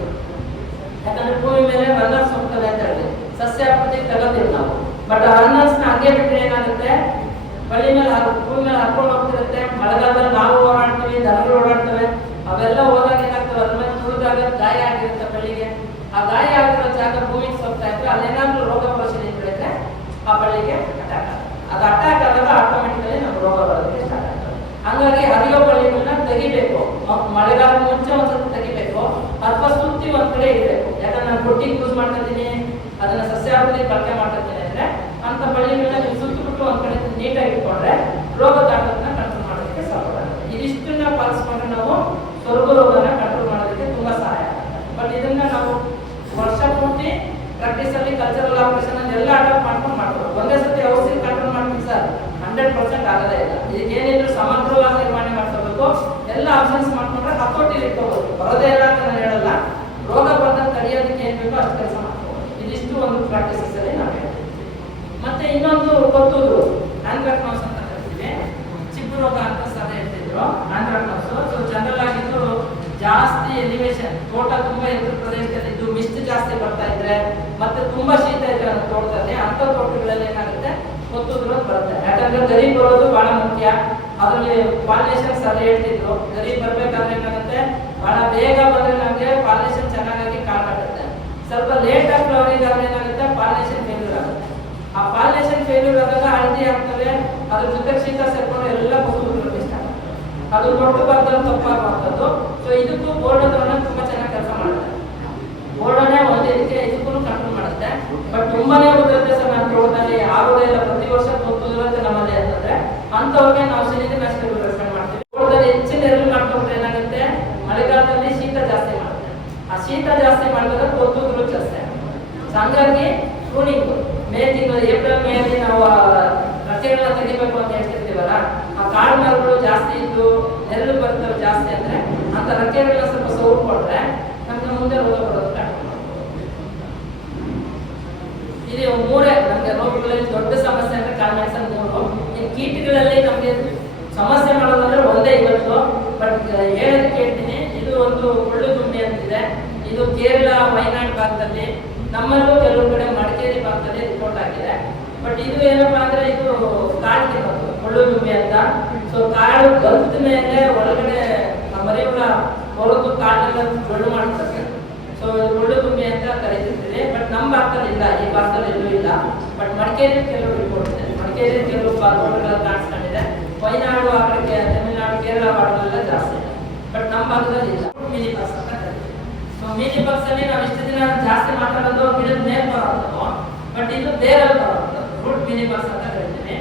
ಯಾಕಂದ್ರೆ ಭೂಮಿ ಮೇಲೆ ರನ್ನರ್ಸ್ ಹೋಗ್ತವೆ ಅಂತ ಹೇಳಿ. ಸಸ್ಯಾಭಿವೃದ್ಧಿ ತಗೋತೀವಿ ನಾವು. ಬಟ್ ರನ್ನರ್ಸ್ನ ಹಂಗೆ ಬಿಟ್ಟರೆ ಏನಾಗುತ್ತೆ? ಬಳಿ ಮೇಲೆ ಭೂಮಿ ಮೇಲೆ ಹರ್ಕೊಂಡು ಹೋಗ್ತಿರುತ್ತೆ. ಮಳೆಗಾಲದಲ್ಲಿ ನಾವು ಓಡಾಡ್ತೀವಿ, ದನಗಳು ಓಡಾಡ್ತವೆ. ಅವೆಲ್ಲ ಹೋದಾಗ ಏನಾಗ್ತವೆ ಅದ್ರ ಗಾಯ ಆಗಿರುತ್ತೆ ಬಳ್ಳಿಗೆ, ಆ ಗಾಯ ಆಗಿರೋ ಜಾಗ ಭೂಮಿಗೆ ಸೋಗ್ತಾ ಇದ್ರೆ ಅಲ್ಲೇನಾದ್ರೂ ರೋಗ ಪ್ರಶ್ನೆ ಬೆಳೆದ್ರೆ ಆ ಬಳ್ಳಿಗೆ ಅಟ್ಯಾಕ್ ಅದು ಅಟ್ಯಾಕ್ ಆದಾಗ ಆಟೋಮೆಟಿಕಲಿ ನಮ್ಗೆ ರೋಗ ಬರೋದಕ್ಕೆ ಸ್ಟಾರ್ಟ್ ಆಗ್ತದೆ. ಹಂಗಾಗಿ ಹರಿಯೋ ಬಳ್ಳಿಗಳನ್ನ ತೆಗಿಬೇಕು. ಮಳೆಗಾಲ ಮುಂಚೆ ಒಂದ್ಸತಿ ತೆಗಿಬೇಕು. ಅಥವಾ ಸುತ್ತಿ ಒಂದ್ ಕಡೆ ಇರಬೇಕು ಯಾಕಂದ್ರೆ ನಾನು ಬುಟ್ಟಿಗೆ ಯೂಸ್ ಮಾಡ್ತಿದ್ದೀನಿ, ಅದನ್ನ ಸಸ್ಯಾಭಿವೃದ್ಧಿ ಬಳಕೆ ಮಾಡ್ತಿದ್ದೀನಿ ಅಂದ್ರೆ ಅಂತ ಬಳ್ಳಿಗಳನ್ನ ನೀವು ಸುತ್ತಬಿಟ್ಟು ಒಂದ್ ಕಡೆ ನೀಟಾಗಿ ಇಟ್ಕೊಂಡ್ರೆ ರೋಗ ತಾಕತ್ತನ್ನ ಕಂಟ್ರೋಲ್ ಮಾಡೋದಕ್ಕೆ ಸಾಧ್ಯ ಇದಿಷ್ಟನ್ನ ಪಾಲಿಸ್ಕೊಂಡ್ರೆ ನಾವು ಸ್ವರ್ಗ ರೋಗನ ಕಂಟ್ರೋಲ್ ಮಾಡೋದಕ್ಕೆ ತುಂಬಾ ಸಹಾಯ ಆಗುತ್ತೆ ಬಟ್ ಇದನ್ನ ನಾವು ವರ್ಷ ಪೂರ್ತಿ ಅಲ್ಲಿ ಕಲ್ಚರಲ್ ಆಪರೇಷನ್ ಎಲ್ಲ ಅಡಾಪ್ಟ್ ಮಾಡ್ಕೊಂಡು ಮಾಡ್ಬೋದು. ಒಂದೇ ಸತಿ ಔಷಧಿ ಕಂಟ್ರೋಲ್ ಮಾಡ್ತೀವಿ ಸರ್ ಹಂಡ್ರೆಡ್ ಪರ್ಸೆಂಟ್ ಆಗದೇ ಇಲ್ಲ. ಇದಕ್ಕೆ ಏನಿದ್ರು ಸಮಗ್ರವಾಗಿ ನಿರ್ವಹಣೆ ಮಾಡ್ಕೋಬೇಕು. ಎಲ್ಲ ಆಪ್ಷನ್ಸ್ ಮಾಡ್ಕೊಂಡ್ರೆ ಹತೋಟಿಲಿ ಇಟ್ಕೋಬಹುದು ಬರೋದೇ ಇಲ್ಲ ಅಂತ ನಾನು ಹೇಳಲ್ಲ. ರೋಗ ಬಂದಾಗ ತಡೆಯೋದಕ್ಕೆ ಏನ್ ಬೇಕೋ ಅಷ್ಟು ಕೆಲಸ ಮಾಡ್ಕೋಬಹುದು ಇದಿಷ್ಟು ಒಂದು ಪ್ರಾಕ್ಟೀಸಸ್ ಅಲ್ಲಿ ನಾವು ಹೇಳ್ತೀವಿ. ಮತ್ತೆ ಇನ್ನೊಂದು ಗೊತ್ತುದು ಆಂಥ್ರಾಕ್ನೋಸ್ ಅಂತ ಕರಿತೀವಿ. ಚಿಪ್ಪು ರೋಗ ಅಂತ ಸಹ ಹೇಳ್ತಿದ್ರು. ಆಂಥ್ರಾಕ್ನೋಸ್ ಸೊ ಜನರಲ್ ಆಗಿದ್ದು ಜಾಸ್ತಿ ಎಲಿವೇಶನ್ ತೋಟ ತುಂಬಾ ಎತ್ತರ ಪ್ರದೇಶದಲ್ಲಿ ಜಾಸ್ತಿ ಬರ್ತಾ ಇದ್ರೆ ಮತ್ತೆ ತುಂಬಾ ಶೀತ ಇದ್ರೆ ಅನ್ನೋ ತೋಟದಲ್ಲಿ ಅಂತ ತೋಟಗಳಲ್ಲಿ ಏನಾಗುತ್ತೆ? ಗ್ರೋತ್ ಬರುತ್ತೆ. ಯಾಕಂದ್ರೆ ಗರಿ ಬರೋದು ಬಹಳ ಮುಖ್ಯ. ಅದರಲ್ಲಿ ಪಾಲಿನೇಷನ್ ಸರ್ ಹೇಳ್ತಿದ್ರು. ಗರಿ ಬರ್ಬೇಕಾದ್ರೆ ಏನಾಗುತ್ತೆ? ಬಹಳ ಬೇಗ ಬಂದ್ರೆ ನಮ್ಗೆ ಪಾಲಿನೇಷನ್ ಚೆನ್ನಾಗಿ ಕಾಣಾಗುತ್ತೆ ಸ್ವಲ್ಪ ಲೇಟ್ ಆಗಿ ಫ್ಲವರಿಂಗ್ ಆದ್ರೆ ಏನಾಗುತ್ತೆ? ಪಾಲಿನೇಷನ್ ಫೇಲ್ಯೂರ್ ಆಗುತ್ತೆ. ಆ ಪಾಲಿನೇಷನ್ ಫೇಲ್ಯೂರ್ ಆದಾಗ ಹಳದಿ ಆಗ್ತದೆ ಅದ್ರ ಜೊತೆ ಶೀತ ಸೇರ್ಕೊಂಡು ಎಲ್ಲ ಗ್ರೋತ್ ಇಷ್ಟ ಅದು ದೊಡ್ಡ ಭಾಗದಲ್ಲಿ ತಪ್ಪಾಗುವಂಥದ್ದು ಸೊ ಇದಕ್ಕೂ ಬೋರ್ಡ್ ತುಂಬಾ ಚೆನ್ನಾಗಿ ಕೆಲಸ ಮಾಡುತ್ತೆ ಬೋರ್ಡನೆ ಒಂದು ಇದಕ್ಕೆ ಇದಕ್ಕೂ ಕಂಟ್ರೋಲ್ ಮಾಡುತ್ತೆ. ಬಟ್ ತುಂಬಾನೇ ಹೋಗುತ್ತೆ ಸರ್ ನಮ್ಮ ತೋಟದಲ್ಲಿ ಇಲ್ಲ. ಪ್ರತಿ ವರ್ಷ ಉದ್ರತೆ ನಮ್ಮಲ್ಲಿ ಅಂತಂದ್ರೆ ಅಂತವ್ರಿಗೆ ನಾವು ಸಿಲಿಂಡರ್ ನಷ್ಟ ರೆಕಮೆಂಡ್ ಮಾಡ್ತೀವಿ. ತೋಟದಲ್ಲಿ ಹೆಚ್ಚಿನ ನೆರಳು ಮಾಡ್ಕೊಂಡ್ರೆ ಏನಾಗುತ್ತೆ? ಮಳೆಗಾಲದಲ್ಲಿ ಶೀತ ಜಾಸ್ತಿ ಮಾಡುತ್ತೆ. ಆ ಶೀತ ಜಾಸ್ತಿ ಮಾಡಿದ್ರೆ ಕೊತ್ತೂರು ಜಾಸ್ತಿ ಹಾಗಾಗಿ ಪ್ರೂನಿಂಗ್. ಮೇ ತಿಂಗಳು, ಏಪ್ರಿಲ್ ಮೇ ಅಲ್ಲಿ ನಾವು ರಸ್ತೆಗಳನ್ನ ತೆಗಿಬೇಕು ಅಂತ ಹೇಳ್ತಿರ್ತೀವಲ್ಲ, ಆ ಕಾಡು ಮರಗಳು ಜಾಸ್ತಿ ಇದ್ದು ನೆರಳು ಬರ್ತವೆ ಜಾಸ್ತಿ ಅಂದ್ರೆ, ಅಂತ ರಕ್ಕೆಗಳನ್ನ ಸ್ವಲ್ಪ ಸೌರು ಕೊಟ್ರೆ ನಮ್ಗೆ ಮುಂದೆ ರೋಗ ಬರೋದು ಕಡಿಮೆ ಇದು ಮೂರೇ, ನಮಗೆ ರೋಗಗಳಲ್ಲಿ ದೊಡ್ಡ ಸಮಸ್ಯೆ ಅಂದ್ರೆ ಕಾಲ್ಮೆಣಸನ್ ಮೂರು ಈ ಕೀಟಗಳಲ್ಲಿ ನಮಗೆ ಸಮಸ್ಯೆ ಮಾಡೋದಂದ್ರೆ ಒಂದೇ ಇವತ್ತು. ಬಟ್ ಹೇಳೋದು ಕೇಳ್ತೀನಿ, ಇದು ಒಂದು ಒಳ್ಳೆ ದುಂಬಿ ಅಂತಿದೆ. ಇದು ಕೇರಳ ವಯನಾಡ್ ಭಾಗದಲ್ಲಿ, ನಮ್ಮಲ್ಲೂ ಕೆಲವು ಕಡೆ ಮಡಿಕೇರಿ ಭಾಗದಲ್ಲಿ ರಿಪೋರ್ಟ್ ಆಗಿದೆ. ಬಟ್ ಇದು ಏನಪ್ಪಾ ಅಂದ್ರೆ, ಇದು ಕಾಡು ತಿನ್ನೋದು ಒಳ್ಳು ದುಂಬಿ ಅಂತ. ಸೊ ಕಾಡು ಕಲ್ತ ಮೇಲೆ ಒಳಗಡೆ ಮರಿಗಳ ಹೊರತು ಕಾಡನ್ನೆಲ್ಲ ಜೊಳ್ಳು ಮಾಡ್ತಾರೆ ಸೊ ಒಳ್ಳೆ ದುಂಬಿ ಅಂತ ಕರೀತಿರ್ತೀವಿ ಬಟ್ ನಮ್ಮ ಭಾಗದಲ್ಲಿ ಇಲ್ಲ. ಈ ಭಾಗದಲ್ಲಿ ಎಲ್ಲೂ ಇಲ್ಲ. ಬಟ್ ಮಡಿಕೇರಿ ಕೆಲವು ಇದೆ ಮಡಿಕೇರಿ ಕೆಲವು ತೋಟಗಳಲ್ಲಿ ಕಾಣಿಸ್ಕೊಂಡಿದೆ. ವಯನಾಡು, ಆ ಕಡೆ ತಮಿಳುನಾಡು, ಕೇರಳ ಭಾಗಗಳೆಲ್ಲ ಜಾಸ್ತಿ ಇದೆ. ಬಟ್ ನಮ್ಮ ಭಾಗದಲ್ಲಿ ಇಲ್ಲ. ಮಿನಿ ಬಸ್ ಅಂತ ಕರೀತೀವಿ. ಸೊ ಮಿನಿ ಬಸ್ ಅಲ್ಲಿ ನಾವು ಇಷ್ಟು ದಿನ ಜಾಸ್ತಿ ಮಾತಾಡೋದು ಗಿಡದ ಮೇಲೆ ಬರೋದು. ಬಟ್ ಇದು ಬೇರಲ್ಲಿ ಬರೋದು. ರೂಟ್ ಮಿನಿ ಬಸ್ ಅಂತ ಕರಿತೀನಿ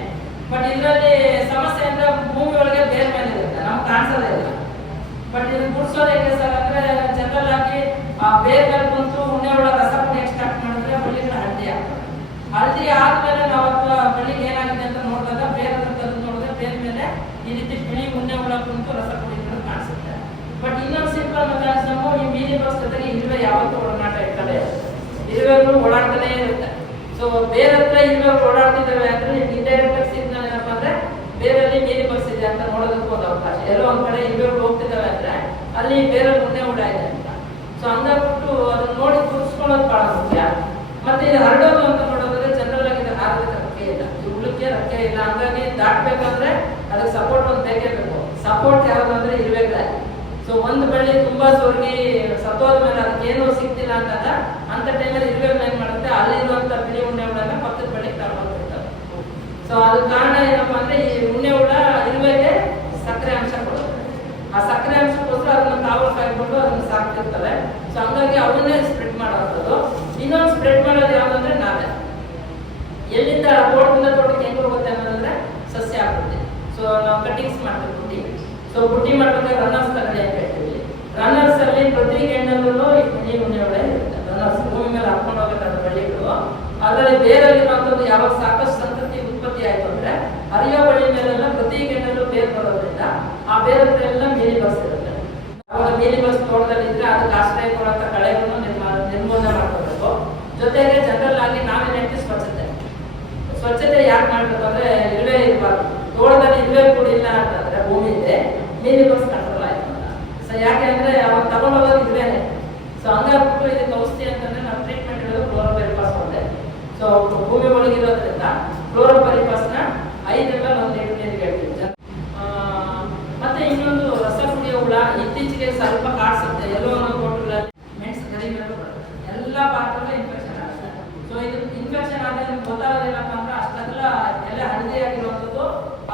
ಬಟ್ ಇದರಲ್ಲಿ ಸಮಸ್ಯೆ ಅಂದ್ರೆ ಭೂಮಿ ಒಳಗೆ ಬೇರೆ ಮೇಲೆ ಇರುತ್ತೆ ನಮ್ಗೆ ಕಾಣಿಸೋದೇ ಇಲ್ಲ. ಬಟ್ ಇದು ಗುಡ್ಸೋದು ಹೇಗೆ ಸರ್ ಅಂದ್ರೆ ಜನರಲ್ ಆಗಿ ಆ ಬೇರ್ ಬಂತು ಉಣ್ಣೆ ಒಳಗೆ ರಸ ಪುಡಿ ಸ್ಟಾರ್ಟ್ ಮಾಡಿದ್ರೆ ಬಳ್ಳಿಗಳು ಹಳದಿ ಆಗ್ತದೆ. ಹಳದಿ ಆದ್ಮೇಲೆ ನಾವು ಅಥವಾ ಏನಾಗಿದೆ ಅಂತ ನೋಡಿದಾಗ ಬೇರೆ ತೆಗೆದು ನೋಡಿದ್ರೆ ಬೇರೆ ಮೇಲೆ ಈ ರೀತಿ ಬಿಳಿ ಉಣ್ಣೆ ಒಳಗೆ ಕುಂತು ರಸ ಕುಡಿಯೋದು ಕಾಣಿಸುತ್ತೆ. ಬಟ್ ಇನ್ನೊಂದು ಸಿಂಪಲ್ ಮೆಕಾನಿಸಮ್ ಈ ಮೀನಿ ಬಸ್ ಜೊತೆಗೆ ಇರುವೆ ಯಾವತ್ತೂ ಒಡನಾಟ ಇರ್ತದೆ. ಇರುವೆಗಳು ಓಡಾಡ್ತಾನೆ ಇರುತ್ತೆ. ಸೊ ಬೇರೆ ಹತ್ರ ಇರುವೆ ಓಡಾಡ್ತಿದ್ದಾವೆ ಅಂದ್ರೆ ಇಂಡೈರೆಕ್ಟ್ ಸಿಗ್ನಲ್ ಏನಪ್ಪ ಅಂದ್ರೆ ಬೇರಲ್ಲಿ ಬಸ್ ಇದೆ ಅಂತ ನೋಡೋದಕ್ಕೆ ಒಂದು ಅವಕಾಶ. ಎಲ್ಲೋ ಒಂದ್ ಕಡೆ ಇರುವೆಗಳು ಹೋಗ್ತಿದ್ದಾವೆ ಅಂದ್ರೆ ಅಲ್ಲಿ ಬೇರೆ ಮುಂದೆ ಉಡ ಇದೆ ಅಂತ ಸೊ ಹಂಗಾಗ್ಬಿಟ್ಟು ಅದನ್ನ ನೋಡಿ ಕೂರಿಸ್ಕೊಳ್ಳೋದು ಬಹಳ ಮುಖ್ಯ ಮತ್ತೆ ಇದು ಹರಡೋದು ಅಂತ ನೋಡೋದ್ರೆ ಜನರಲ್ ಆಗಿ ಇದು ಹಾರೋದಕ್ಕೆ ರೆಕ್ಕೆ ಇಲ್ಲ ಉಳ್ಳಿಕ್ಕೆ ರೆಕ್ಕೆ ಇಲ್ಲ ಹಂಗಾಗಿ ದಾಟ್ಬೇಕಂದ್ರೆ ಅದಕ್ಕೆ ಸಪೋರ್ಟ್ ಒಂದು ಬೇಕೇ ಬೇಕು ಸಪೋರ್ಟ್ ಯಾವುದು ಅಂದ್ರೆ ಇರುವೆಗಳೇ. ಸೊ ಒಂದು ಬಳ್ಳಿ ತುಂಬಾ ಸೋರ್ಗಿ ಸತ್ತೋದ ಮೇಲೆ ಅದಕ್ಕೆ ಏನೂ ಸಿಗ್ತಿಲ್ಲ ಅಂತಂದ ಅಂತ ಟೈಮಲ್ಲಿ ಇರ್ಬೇಕು ಏನ್ ಮಾಡುತ್ತೆ? ಅಲ್ಲಿರುವಂತ ಬಿಳಿ ಉಣ್ಣೆ ಹುಳನ ಪಕ್ಕದ ಬಳ್ಳಿ ತಗೊಂಡ್ಬಿಡ್ತವೆ ಸೊ ಅದು ಕಾರಣ ಏನಪ್ಪಾ ಅಂದ್ರೆ ಈ ಉಣ್ಣೆ ಹುಳ ಇರುವೆಗೆ ಸಕ್ಕರೆ ಅಂಶ ಕೊಡುತ್ತೆ. ಆ ಸಕ್ಕರೆ ಅಂಶಕ್ಕೋಸ್ಕರ ಅದನ್ನ ತಾವು ಕಾಯ್ಕೊಂಡು ಅದನ್ನ ಸಾಕ್ತಿರ್ತವೆ. ಸೊ ಹಂಗಾಗಿ ಅವನ್ನೇ ಸ್ಪ್ರೆಡ್ ಮಾಡುವಂಥದ್ದು. ಇನ್ನೊಂದು ಸ್ಪ್ರೆಡ್ ಮಾಡೋದು ಯಾವ್ದಂದ್ರೆ ನಾವೇ ಎಲ್ಲಿಂದ ತೋಟದಿಂದ ತೋಟಕ್ಕೆ ಹೆಂಗ್ ಹೋಗುತ್ತೆ ಅನ್ನೋದಂದ್ರೆ ಸಸ್ಯ ಆಗುತ್ತೆ ಸೊ ನಾವು ಕಟಿಂಗ್ಸ್ ಮಾಡ್ಬೇಕು. ಸೊ ಪುಟ್ಟಿ ಮಾಡ್ಬೇಕಾದ್ರೆ ರನ್ನರ್ಸ್ ಅಂತ ಹೇಳ್ತೀವಿ. ರನ್ನರ್ಸ್ ಅಲ್ಲಿ ಪ್ರತಿ ಗೆಣ್ಣಲ್ಲೂ ಮನೆ ಒಳ್ಳೆ ಇರುತ್ತೆ. ರನ್ನರ್ಸ್ ಭೂಮಿ ಮೇಲೆ ಹಾಕೊಂಡು ಹೋಗ್ಬೇಕಾದ ಬಳ್ಳಿಗಳು ಅದರಲ್ಲಿ ಬೇರಲ್ಲಿರುವಂಥದ್ದು ಯಾವಾಗ ಸಾಕಷ್ಟು ಸಂತತಿ ಉತ್ಪತ್ತಿ ಆಯ್ತು ಅಂದ್ರೆ ಹರಿಯೋ ಬಳ್ಳಿ ಮೇಲೆಲ್ಲ ಪ್ರತಿ ಗೆಣ್ಣಲ್ಲೂ ಬೇರ್ ಬರೋದ್ರಿಂದ ಆ ಬೇರೆ ಮೇಲೆ ಬಸ್ ಇರುತ್ತೆ. ಅವಾಗ ಮೇಲೆ ಬಸ್ ತೋಟದಲ್ಲಿ ಇದ್ರೆ ಅದಕ್ಕೆ ಆಶ್ರಯ ಕೊಡುವಂತ ಕಳೆಗಳನ್ನು ನಿರ್ಮೂಲನೆ ಮಾಡ್ಕೋಬೇಕು. ಜೊತೆಗೆ ಜನರಲ್ ಆಗಿ ನಾವೇನು ಹೇಳ್ತೀವಿ ಸ್ವಚ್ಛತೆ. ಸ್ವಚ್ಛತೆ ಯಾಕೆ ಮಾಡ್ಬೇಕು ಅಂದ್ರೆ ಇರುವೆ ಇರಬಾರ್ದು ತೋಟದಲ್ಲಿ ಇರುವೆ ಕೂಡಿಲ್ಲ ಅಂತಂದ್ರೆ ಭೂಮಿ ಇದೆ ಕಂಟ್ರೋಲ್ ಆಯ್ತು ಸೊ ಯಾಕೆ ಅಂದ್ರೆ ಅವಾಗ ತಗೊಳ್ಳೋದ್ ಇದ್ರೇನೆ ಸೊ ಹಂಗಾಗ್ಬಿಟ್ಟು ಇದಕ್ಕೆ ಔಷಧಿ ಅಂತಂದ್ರೆ ನಾವು ಟ್ರೀಟ್ಮೆಂಟ್ ಇರೋದು ಕ್ಲೋರೋಪೆರಿಪಾಸ್ ಒಂದೇ ಸೊ ಭೂಮಿ ಒಳಗಿರೋದ್ರಿಂದ ಕ್ಲೋರೋಪೆರಿಪಾಸ್ನ ಐದರಿಂದ ಒಂದು ಎಂಟು ನೀರಿಗೆ ಹೇಳ್ತೀವಿ ಮತ್ತೆ ಇನ್ನೊಂದು ರಸ ಕುಡಿಯೋ ಹುಳ, ಇತ್ತೀಚೆಗೆ ಸ್ವಲ್ಪ ಕಾಡ್ಸುತ್ತೆ. ಎಲ್ಲೋ ಒಂದು ತೋಟಗಳಲ್ಲಿ ಮೆಣಸು ಗರಿ ಮೇಲೂ ಬರುತ್ತೆ ಎಲ್ಲ ಭಾಗದಲ್ಲೂ ಇನ್ಫೆಕ್ಷನ್ ಆಗುತ್ತೆ ಸೊ ಇದು ಇನ್ಫೆಕ್ಷನ್ ಆದ್ರೆ ನಿಮ್ಗೆ ಗೊತ್ತಾಗೋದೇನಪ್ಪ ಅಂದ್ರೆ ಅಷ್ಟೆಲ್ಲ ಎಲೆ ಹಳದಿ ಆಗಿರುವಂಥದ್ದು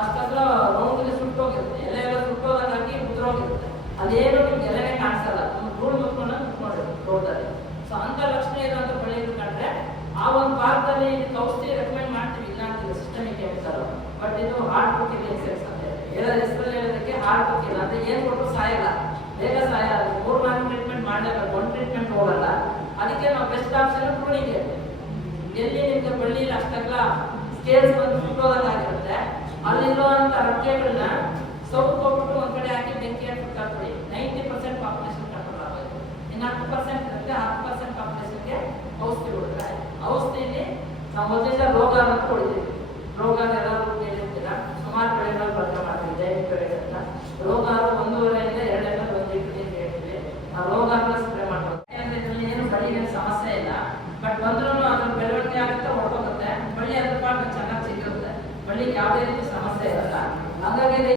ಅಷ್ಟೆಲ್ಲ ರೌಂಡ್ಗೆ ಸುಟ್ಟೋಗಿರುತ್ತೆ ಎಲೆ ಎಲ್ಲ ಸುಟ್ಟೋದಂಗಾಗಿ ಉದುರೋಗಿರುತ್ತೆ ಅದೇನು ನಿಮ್ಗೆ ಎಲೆನೇ ಕಾಣಿಸಲ್ಲ ಧೂಳು ಮುತ್ಕೊಂಡು ಕುತ್ಕೊಂಡಿರುತ್ತೆ ತೋಟದಲ್ಲಿ ಸೊ ಅಂತ ಲಕ್ಷಣ ಇರುವಂಥ ಬೆಳೆಗಳು ಕಂಡ್ರೆ ಆ ಒಂದು ಭಾಗದಲ್ಲಿ ಇದಕ್ಕೆ ಔಷಧಿ ರೆಕಮೆಂಡ್ ಮಾಡ್ತೀವಿ ಇಲ್ಲ ಅಂತಿಲ್ಲ ಸಿಸ್ಟಮಿಕ್ ಕೆಮಿಕಲ್ ಬಟ್ ಇದು ಹಾರ್ಟ್ ಬುಕ್ ಇನ್ಸೆಕ್ಟ್ಸ್ ಅಂತ ಹೇಳೋ ಹೆಸರಲ್ಲಿ ಹೇಳೋದಕ್ಕೆ ಹಾರ್ಟ್ ಬುಕ್ ಇಲ್ಲ ಅಂದ್ರೆ ಏನ್ ಕೊಟ್ಟರು ಸಾಯಲ್ಲ ಬೇಗ ಸಾಯಲ್ಲ ಮೂರು ನಾಲ್ಕು ಟ್ರೀಟ್ಮೆಂಟ್ ಮಾಡಲೇಬೇಕು ಒಂದು ಟ್ರೀಟ್ಮೆಂಟ್ ಹೋಗಲ್ಲ ಅದಕ್ಕೆ ನಾವು ಬೆಸ್ಟ್ ಆಪ್ಷನ್ ಪ್ರೂನಿಂಗ್ ಎಲ್ಲಿ ನಿಮ್ಗೆ ಬಳ್ಳಿಲಿ ಅಷ್ಟೆಲ್ಲ ಸ್ಕೇಲ್ಸ್ ಬಂದು ಸುಟ್ಟೋದಂಗಾಗಿರುತ್ತೆ ಅಲ್ಲಿರುವಂತ ರಕ್ಕೆಗಳನ್ನ ಸೌಟ್ ಕೊಟ್ಬಿಟ್ಟು ಒಂದ್ ಕಡೆ ಹಾಕಿ ಬೆಂಕಿ ಹಾಕಿ ನೈಂಟಿ ಪರ್ಸೆಂಟ್ ಪಾಪ್ಯುಲೇಷನ್ ಆಗೋದು ಇನ್ನು ಹತ್ತು ಪರ್ಸೆಂಟ್ ಇರುತ್ತೆ. ಹತ್ತು ಪರ್ಸೆಂಟ್ ಪಾಪ್ಯುಲೇಷನ್ಗೆ ಔಷಧಿ ಕೊಡ್ತಾರೆ ಔಷಧಿಲಿ ನಾವು ಮೊದಲಿಂದ ರೋಗ ಅಂತ ಕೊಡ್ತೀವಿ ರೋಗ ಎಲ್ಲರೂ ಕೇಳಿರ್ತೀರ ಸುಮಾರು ಬೆಳೆಗಳು ಬಳಕೆ ಮಾಡ್ತೀವಿ ಜೈವಿಕ ಬೆಳೆಗಳನ್ನ. ರೋಗ ಒಂದೂವರೆಯಿಂದ ಎರಡು ಎಕರೆ ಒಂದು ಹೇಳ್ತೀವಿ ಆ ಹೇಳ್ತೀವಿ ಬೆಳಿಗ್ಗೆ ಯಾವುದೇ ರೀತಿ ಸಮಸ್ಯೆ ಇರಲ್ಲ ಹಾಗಾಗಿ